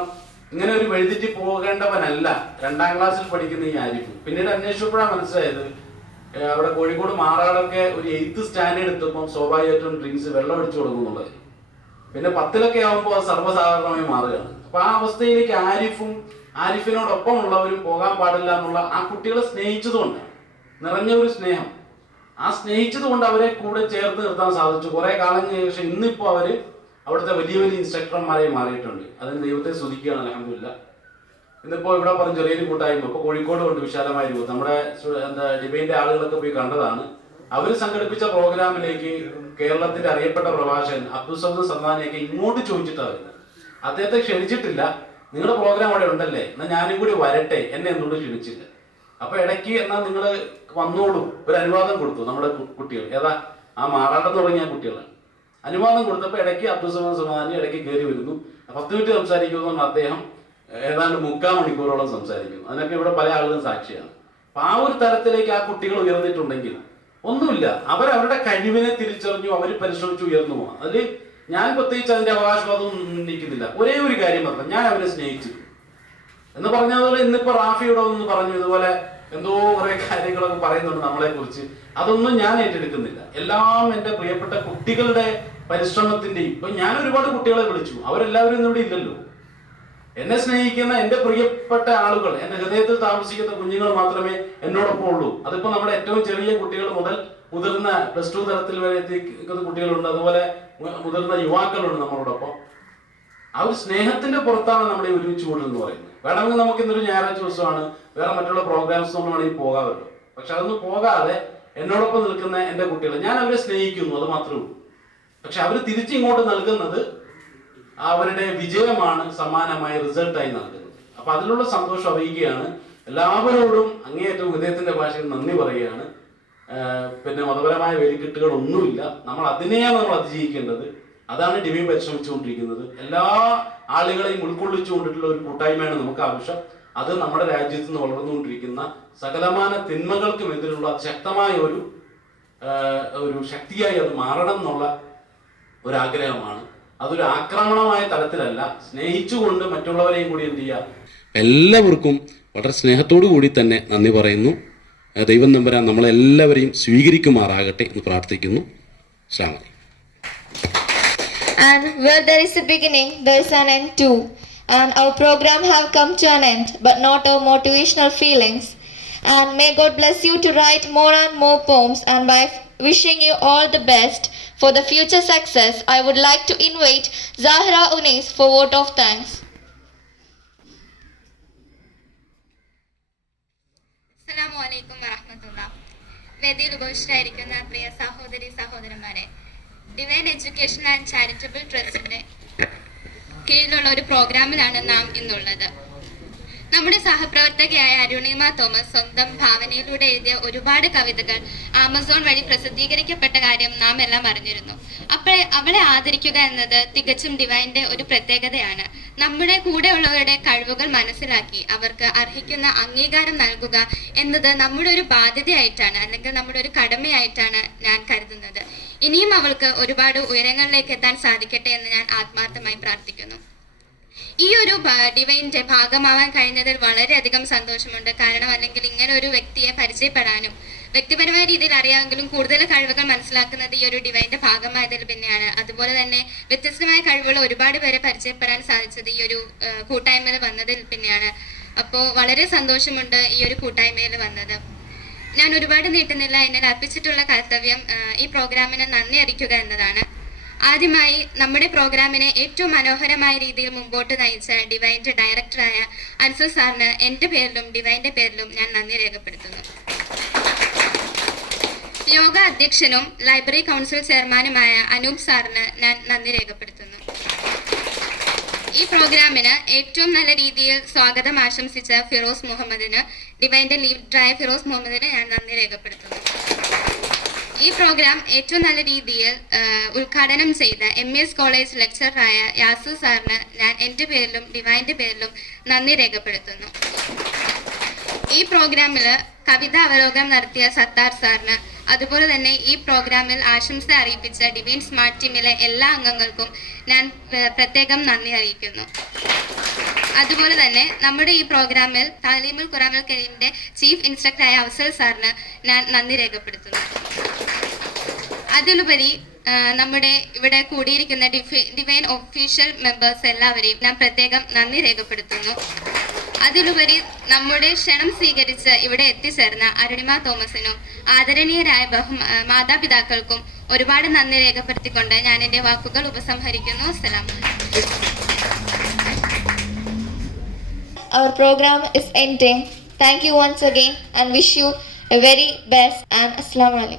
ഇങ്ങനെ ഒരു വഴിതെറ്റി പോകേണ്ടവനല്ല 2 ക്ലാസ്സിൽ പഠിക്കുന്ന ഈ ആരിഫ്. പിന്നീട് അന്വേഷിച്ചപ്പോഴാണ് മനസ്സിലായത്, അവിടെ കോഴിക്കോട് മാറാടൊക്കെ ഒരു 8th സ്റ്റാൻഡേർഡ് എത്തുമ്പോൾ സ്വാഭാവികമായിട്ടും ഡ്രിങ്ക്സ് വെള്ളം അടിച്ചു കൊടുക്കുന്നുള്ളത്. പിന്നെ 10ലൊക്കെ ആകുമ്പോൾ അത് സർവ്വസാധാരണമായി മാറുകയാണ്. അപ്പോൾ ആ അവസ്ഥയിലേക്ക് ആരിഫിനോടൊപ്പം ഉള്ളവരും പോകാൻ പാടില്ല എന്നുള്ള ആ കുട്ടികളെ സ്നേഹിച്ചതുകൊണ്ടാണ്, നിറഞ്ഞ ഒരു സ്നേഹം. ആ സ്നേഹിച്ചത് കൊണ്ട് അവരെ കൂടെ ചേർത്ത് നിർത്താൻ സാധിച്ചു. കുറേ കാലങ്ങൾക്ക് ശേഷം ഇന്നിപ്പോൾ അവർ അവിടുത്തെ വലിയ വലിയ ഇൻസ്ട്രക്ടർമാരെ മാറിയിട്ടുണ്ട്. അതിന് ദൈവത്തെ സ്തുതിക്കുകയാണ്, അൽഹംദുലില്ലാഹ്. ഇന്നിപ്പോൾ ഇവിടെ പറഞ്ഞ ചെറിയൊരു കൂട്ടായ്മ ഇപ്പോൾ കോഴിക്കോട് കൊണ്ട് വിശാലമായ രൂപം നമ്മുടെ ഡിവൈൻ്റെ ആളുകളൊക്കെ പോയി കണ്ടതാണ്. അവർ സംഘടിപ്പിച്ച പ്രോഗ്രാമിലേക്ക് കേരളത്തിൻ്റെ അറിയപ്പെട്ട പ്രഭാഷകൻ അബ്ദുൽ സമദ് സന്താനിയൊക്കെ ഇങ്ങോട്ട് ചോദിച്ചിട്ടാണ് വരുന്നത്. അദ്ദേഹത്തെ ക്ഷണിച്ചിട്ടില്ല. നിങ്ങളുടെ പ്രോഗ്രാം അവിടെ ഉണ്ടല്ലേ, എന്നാൽ ഞാനും കൂടി വരട്ടെ, എന്നെ എന്തുകൊണ്ട് ക്ഷണിച്ചില്ല. അപ്പോൾ ഇടയ്ക്ക് എന്നാൽ നിങ്ങൾ വന്നോളൂ, ഒരു അനുവാദം കൊടുത്തു നമ്മുടെ കുട്ടികൾ, ഏതാ ആ മാറാട്ടം തുടങ്ങിയ കുട്ടികളാണ്. അനുവാദം കൊടുത്തപ്പോൾ ഇടയ്ക്ക് അബ്ദുൾ സമദാനി ഇടയ്ക്ക് കയറി വരുന്നു. 10 മിനിറ്റ് സംസാരിക്കുമെന്ന് അദ്ദേഹം ഏതാണ്ട് 3/4 മണിക്കൂറോളം സംസാരിക്കുന്നു. അതിനൊക്കെ ഇവിടെ പല ആളുകളും സാക്ഷിയാണ്. അപ്പം ആ ഒരു തരത്തിലേക്ക് ആ കുട്ടികൾ ഉയർന്നിട്ടുണ്ടെങ്കിൽ ഒന്നുമില്ല, അവരവരുടെ കഴിവിനെ തിരിച്ചറിഞ്ഞു, അവർ പരിശ്രമിച്ചു ഉയർന്നു പോകാം. അതിൽ ഞാൻ പ്രത്യേകിച്ച് അതിൻ്റെ അവകാശവാദം ഉന്നയിക്കുന്നില്ല. ഒരേ ഒരു കാര്യം മാത്രം, ഞാൻ അവരെ സ്നേഹിച്ചു എന്ന് പറഞ്ഞതുപോലെ ഇന്നിപ്പോൾ റാഫിയുടെ ഒന്ന് പറഞ്ഞു, ഇതുപോലെ എന്തോ കുറേ കാര്യങ്ങളൊക്കെ പറയുന്നുണ്ട് നമ്മളെ കുറിച്ച്. അതൊന്നും ഞാൻ ഏറ്റെടുക്കുന്നില്ല. എല്ലാം എൻ്റെ പ്രിയപ്പെട്ട കുട്ടികളുടെ പരിശ്രമത്തിൻ്റെയും. ഇപ്പം ഞാൻ ഒരുപാട് കുട്ടികളെ വിളിച്ചു, അവരെല്ലാവരും ഇന്നിവിടെ ഇല്ലല്ലോ. എന്നെ സ്നേഹിക്കുന്ന എൻ്റെ പ്രിയപ്പെട്ട ആളുകൾ, എൻ്റെ ഹൃദയത്തിൽ താമസിക്കുന്ന കുഞ്ഞുങ്ങൾ മാത്രമേ എന്നോടൊപ്പം ഉള്ളൂ. അതിപ്പോൾ നമ്മുടെ ഏറ്റവും ചെറിയ കുട്ടികൾ മുതൽ മുതിർന്ന +2 തലത്തിൽ വരെ എത്തിക്കുന്ന കുട്ടികളുണ്ട്, അതുപോലെ മുതിർന്ന യുവാക്കളുണ്ട് നമ്മളോടൊപ്പം. ആ ഒരു സ്നേഹത്തിന്റെ പുറത്താണ് നമ്മളെ ഒരുമിച്ച് കൂടുന്നത് പറയുന്നത്. വേണമെങ്കിൽ നമുക്ക് ഇന്നൊരു ഞായറാഴ്ച ദിവസമാണ്, വേറെ മറ്റുള്ള പ്രോഗ്രാംസ് ഒന്നും വേണമെങ്കിൽ പോകാമല്ലോ. പക്ഷെ അതൊന്നും പോകാതെ എന്നോടൊപ്പം നിൽക്കുന്ന എൻ്റെ കുട്ടികൾ, ഞാൻ അവരെ സ്നേഹിക്കുന്നു, അത് മാത്രമേ ഉള്ളൂ. പക്ഷെ അവർ തിരിച്ചിങ്ങോട്ട് നൽകുന്നത് അവരുടെ വിജയമാണ് സമ്മാനമായി, റിസൾട്ടായി നൽകുന്നത്. അപ്പൊ അതിലുള്ള സന്തോഷം അറിയിക്കുകയാണ്. എല്ലാവരോടും അങ്ങേയറ്റം ഹൃദയത്തിന്റെ ഭാഷയിൽ നന്ദി പറയുകയാണ്. പിന്നെ മതപരമായ വേലിക്കെട്ടുകൾ ഒന്നുമില്ല, നമ്മൾ അതിനെയാണ് നമ്മൾ അതിജീവിക്കേണ്ടത്. അതാണ് ഡിവൈൻ പരിശ്രമിച്ചുകൊണ്ടിരിക്കുന്നത്. എല്ലാ ആളുകളെയും ഉൾക്കൊള്ളിച്ചുകൊണ്ടിട്ടുള്ള ഒരു കൂട്ടായ്മയാണ് നമുക്ക് ആവശ്യം. അത് നമ്മുടെ രാജ്യത്ത് നിന്ന് വളർന്നുകൊണ്ടിരിക്കുന്ന സകലമാന തിന്മകൾക്കും എതിരുള്ള ശക്തമായ ഒരു ശക്തിയായി അത് മാറണം എന്നുള്ള ഒരാഗ്രഹമാണ്. അതൊരു ആക്രമണമായ തലത്തിലല്ല, സ്നേഹിച്ചുകൊണ്ട് മറ്റുള്ളവരെയും കൂടി എന്ത് ചെയ്യുക. എല്ലാവർക്കും വളരെ സ്നേഹത്തോടു കൂടി തന്നെ നന്ദി പറയുന്നു. ദൈവം തമ്പുരാൻ നമ്മളെല്ലാവരെയും സ്വീകരിക്കുമാറാകട്ടെ എന്ന് പ്രാർത്ഥിക്കുന്നു. അസ്സലാമു അലൈക്കും. And where there is a beginning, there is an end too. And our program have come to an end, but not our motivational feelings. And may God bless you to write more and more poems. And by wishing you all the best for the future success, I would like to invite Zahra Unis for vote of thanks. അസ്സലാമു അലൈക്കും വറഹ്മത്തുള്ളാഹി. വേദിയിൽ ഉപവിഷ്ടരായിരിക്കുന്ന പ്രിയ സഹോദരി സഹോദരന്മാരെ, divine education and charitable ട്രസ്റ്റിന്റെ കീഴിലുള്ള ഒരു പ്രോഗ്രാമിലാണ് നാം ഇന്നുള്ളത്. നമ്മുടെ സഹപ്രവർത്തകയായ അരുണിമ തോമസ് സ്വന്തം ഭാവനയിലൂടെ എഴുതിയ ഒരുപാട് കവിതകൾ ആമസോൺ വഴി പ്രസിദ്ധീകരിക്കപ്പെട്ട കാര്യം നാം എല്ലാം അറിഞ്ഞിരുന്നു. അവളെ ആദരിക്കുക എന്നത് തികച്ചും ഡിവൈൻ്റെ ഒരു പ്രത്യേകതയാണ്. നമ്മുടെ കൂടെയുള്ളവരുടെ കഴിവുകൾ മനസ്സിലാക്കി അവർക്ക് അർഹിക്കുന്ന അംഗീകാരം നൽകുക എന്നത് നമ്മുടെ ഒരു ബാധ്യതയായിട്ടാണ്, അല്ലെങ്കിൽ നമ്മുടെ ഒരു കടമയായിട്ടാണ് ഞാൻ കരുതുന്നത്. ഇനിയും അവൾക്ക് ഒരുപാട് ഉയരങ്ങളിലേക്ക് എത്താൻ സാധിക്കട്ടെ എന്ന് ഞാൻ ആത്മാർത്ഥമായി പ്രാർത്ഥിക്കുന്നു. ഈ ഒരു ഡിവൈൻ്റെ ഭാഗമാവാൻ കഴിഞ്ഞതിൽ വളരെയധികം സന്തോഷമുണ്ട്. കാരണം അല്ലെങ്കിൽ ഇങ്ങനെ ഒരു വ്യക്തിയെ പരിചയപ്പെടാനും വ്യക്തിപരമായ രീതിയിൽ അറിയാമെങ്കിലും കൂടുതൽ കഴിവുകൾ മനസ്സിലാക്കുന്നത് ഈ ഒരു ഡിവൈൻ്റെ ഭാഗമായതിൽ പിന്നെയാണ്. അതുപോലെ തന്നെ വ്യത്യസ്തമായ കഴിവുകൾ ഒരുപാട് പേരെ പരിചയപ്പെടാൻ സാധിച്ചത് ഈ ഒരു കൂട്ടായ്മയിൽ വന്നതിൽ പിന്നെയാണ്. അപ്പോൾ വളരെ സന്തോഷമുണ്ട് ഈ ഒരു കൂട്ടായ്മയിൽ വന്നത്. ഞാൻ ഒരുപാട് നീട്ടുന്നില്ല. എന്നെ അർപ്പിച്ചിട്ടുള്ള കർത്തവ്യം ഈ പ്രോഗ്രാമിന് നന്ദി അറിയിക്കുക എന്നതാണ്. ആദ്യമായി നമ്മുടെ പ്രോഗ്രാമിനെ ഏറ്റവും മനോഹരമായ രീതിയിൽ മുമ്പോട്ട് നയിച്ച ഡിവൈൻ്റെ ഡയറക്ടറായ അൻസു സാറിന് എൻ്റെ പേരിലും ഡിവൈൻ്റെ പേരിലും ഞാൻ നന്ദി രേഖപ്പെടുത്തുന്നു. യോഗ അധ്യക്ഷനും ലൈബ്രറി കൗൺസിൽ ചെയർമാനുമായ അനൂപ് സാറിന് ഞാൻ നന്ദി രേഖപ്പെടുത്തുന്നു. ഈ പ്രോഗ്രാമിന് ഏറ്റവും നല്ല രീതിയിൽ സ്വാഗതം ആശംസിച്ച ഫിറോസ് മുഹമ്മദിന്, ഡിവൈൻ്റെ ലീഡറായ ഫിറോസ് മുഹമ്മദിന് ഞാൻ നന്ദി രേഖപ്പെടുത്തുന്നു. ഈ പ്രോഗ്രാം ഏറ്റവും നല്ല രീതിയിൽ ഉദ്ഘാടനം ചെയ്ത MES കോളേജ് ലെക്ചറായ യാസു സാറിന് ഞാൻ എൻ്റെ പേരിലും ഡിവൈൻ്റെ പേരിലും നന്ദി രേഖപ്പെടുത്തുന്നു. ഈ പ്രോഗ്രാമിൽ കവിത അവലോകനം നടത്തിയ സത്താർ സാറിന്, അതുപോലെ തന്നെ ഈ പ്രോഗ്രാമിൽ ആശംസ അറിയിപ്പിച്ച ഡിവൈൻ സ്മാർട്ട് ടീമിലെ എല്ലാ അംഗങ്ങൾക്കും ഞാൻ പ്രത്യേകം നന്ദി അറിയിക്കുന്നു. അതുപോലെ തന്നെ നമ്മുടെ ഈ പ്രോഗ്രാമിൽ താലീമുൽ ഖുറാനുൽ കരീമിൻ്റെ ചീഫ് ഇൻസ്ട്രക്ടറായ അഫ്സൽ സാറിന് ഞാൻ നന്ദി രേഖപ്പെടുത്തുന്നു. അതിലുപരി നമ്മുടെ ഇവിടെ കൂടിയിരിക്കുന്ന ഡിവൈൻ ഒഫീഷ്യൽ മെമ്പേഴ്സ് എല്ലാവരെയും ഞാൻ പ്രത്യേകം നന്ദി രേഖപ്പെടുത്തുന്നു. അതിലുപരി നമ്മുടെ ക്ഷണം സ്വീകരിച്ച് ഇവിടെ എത്തിച്ചേർന്ന അരുണിമ തോമസിനും ആദരണീയരായ മാതാപിതാക്കൾക്കും ഒരുപാട് നന്ദി രേഖപ്പെടുത്തിക്കൊണ്ട് ഞാൻ എൻ്റെ വാക്കുകൾ ഉപസംഹരിക്കുന്നു. അസ്സലാമു അലൈക്കും. Our program is ending. Thank you once again and wish you a very best and Assalamu alaikum.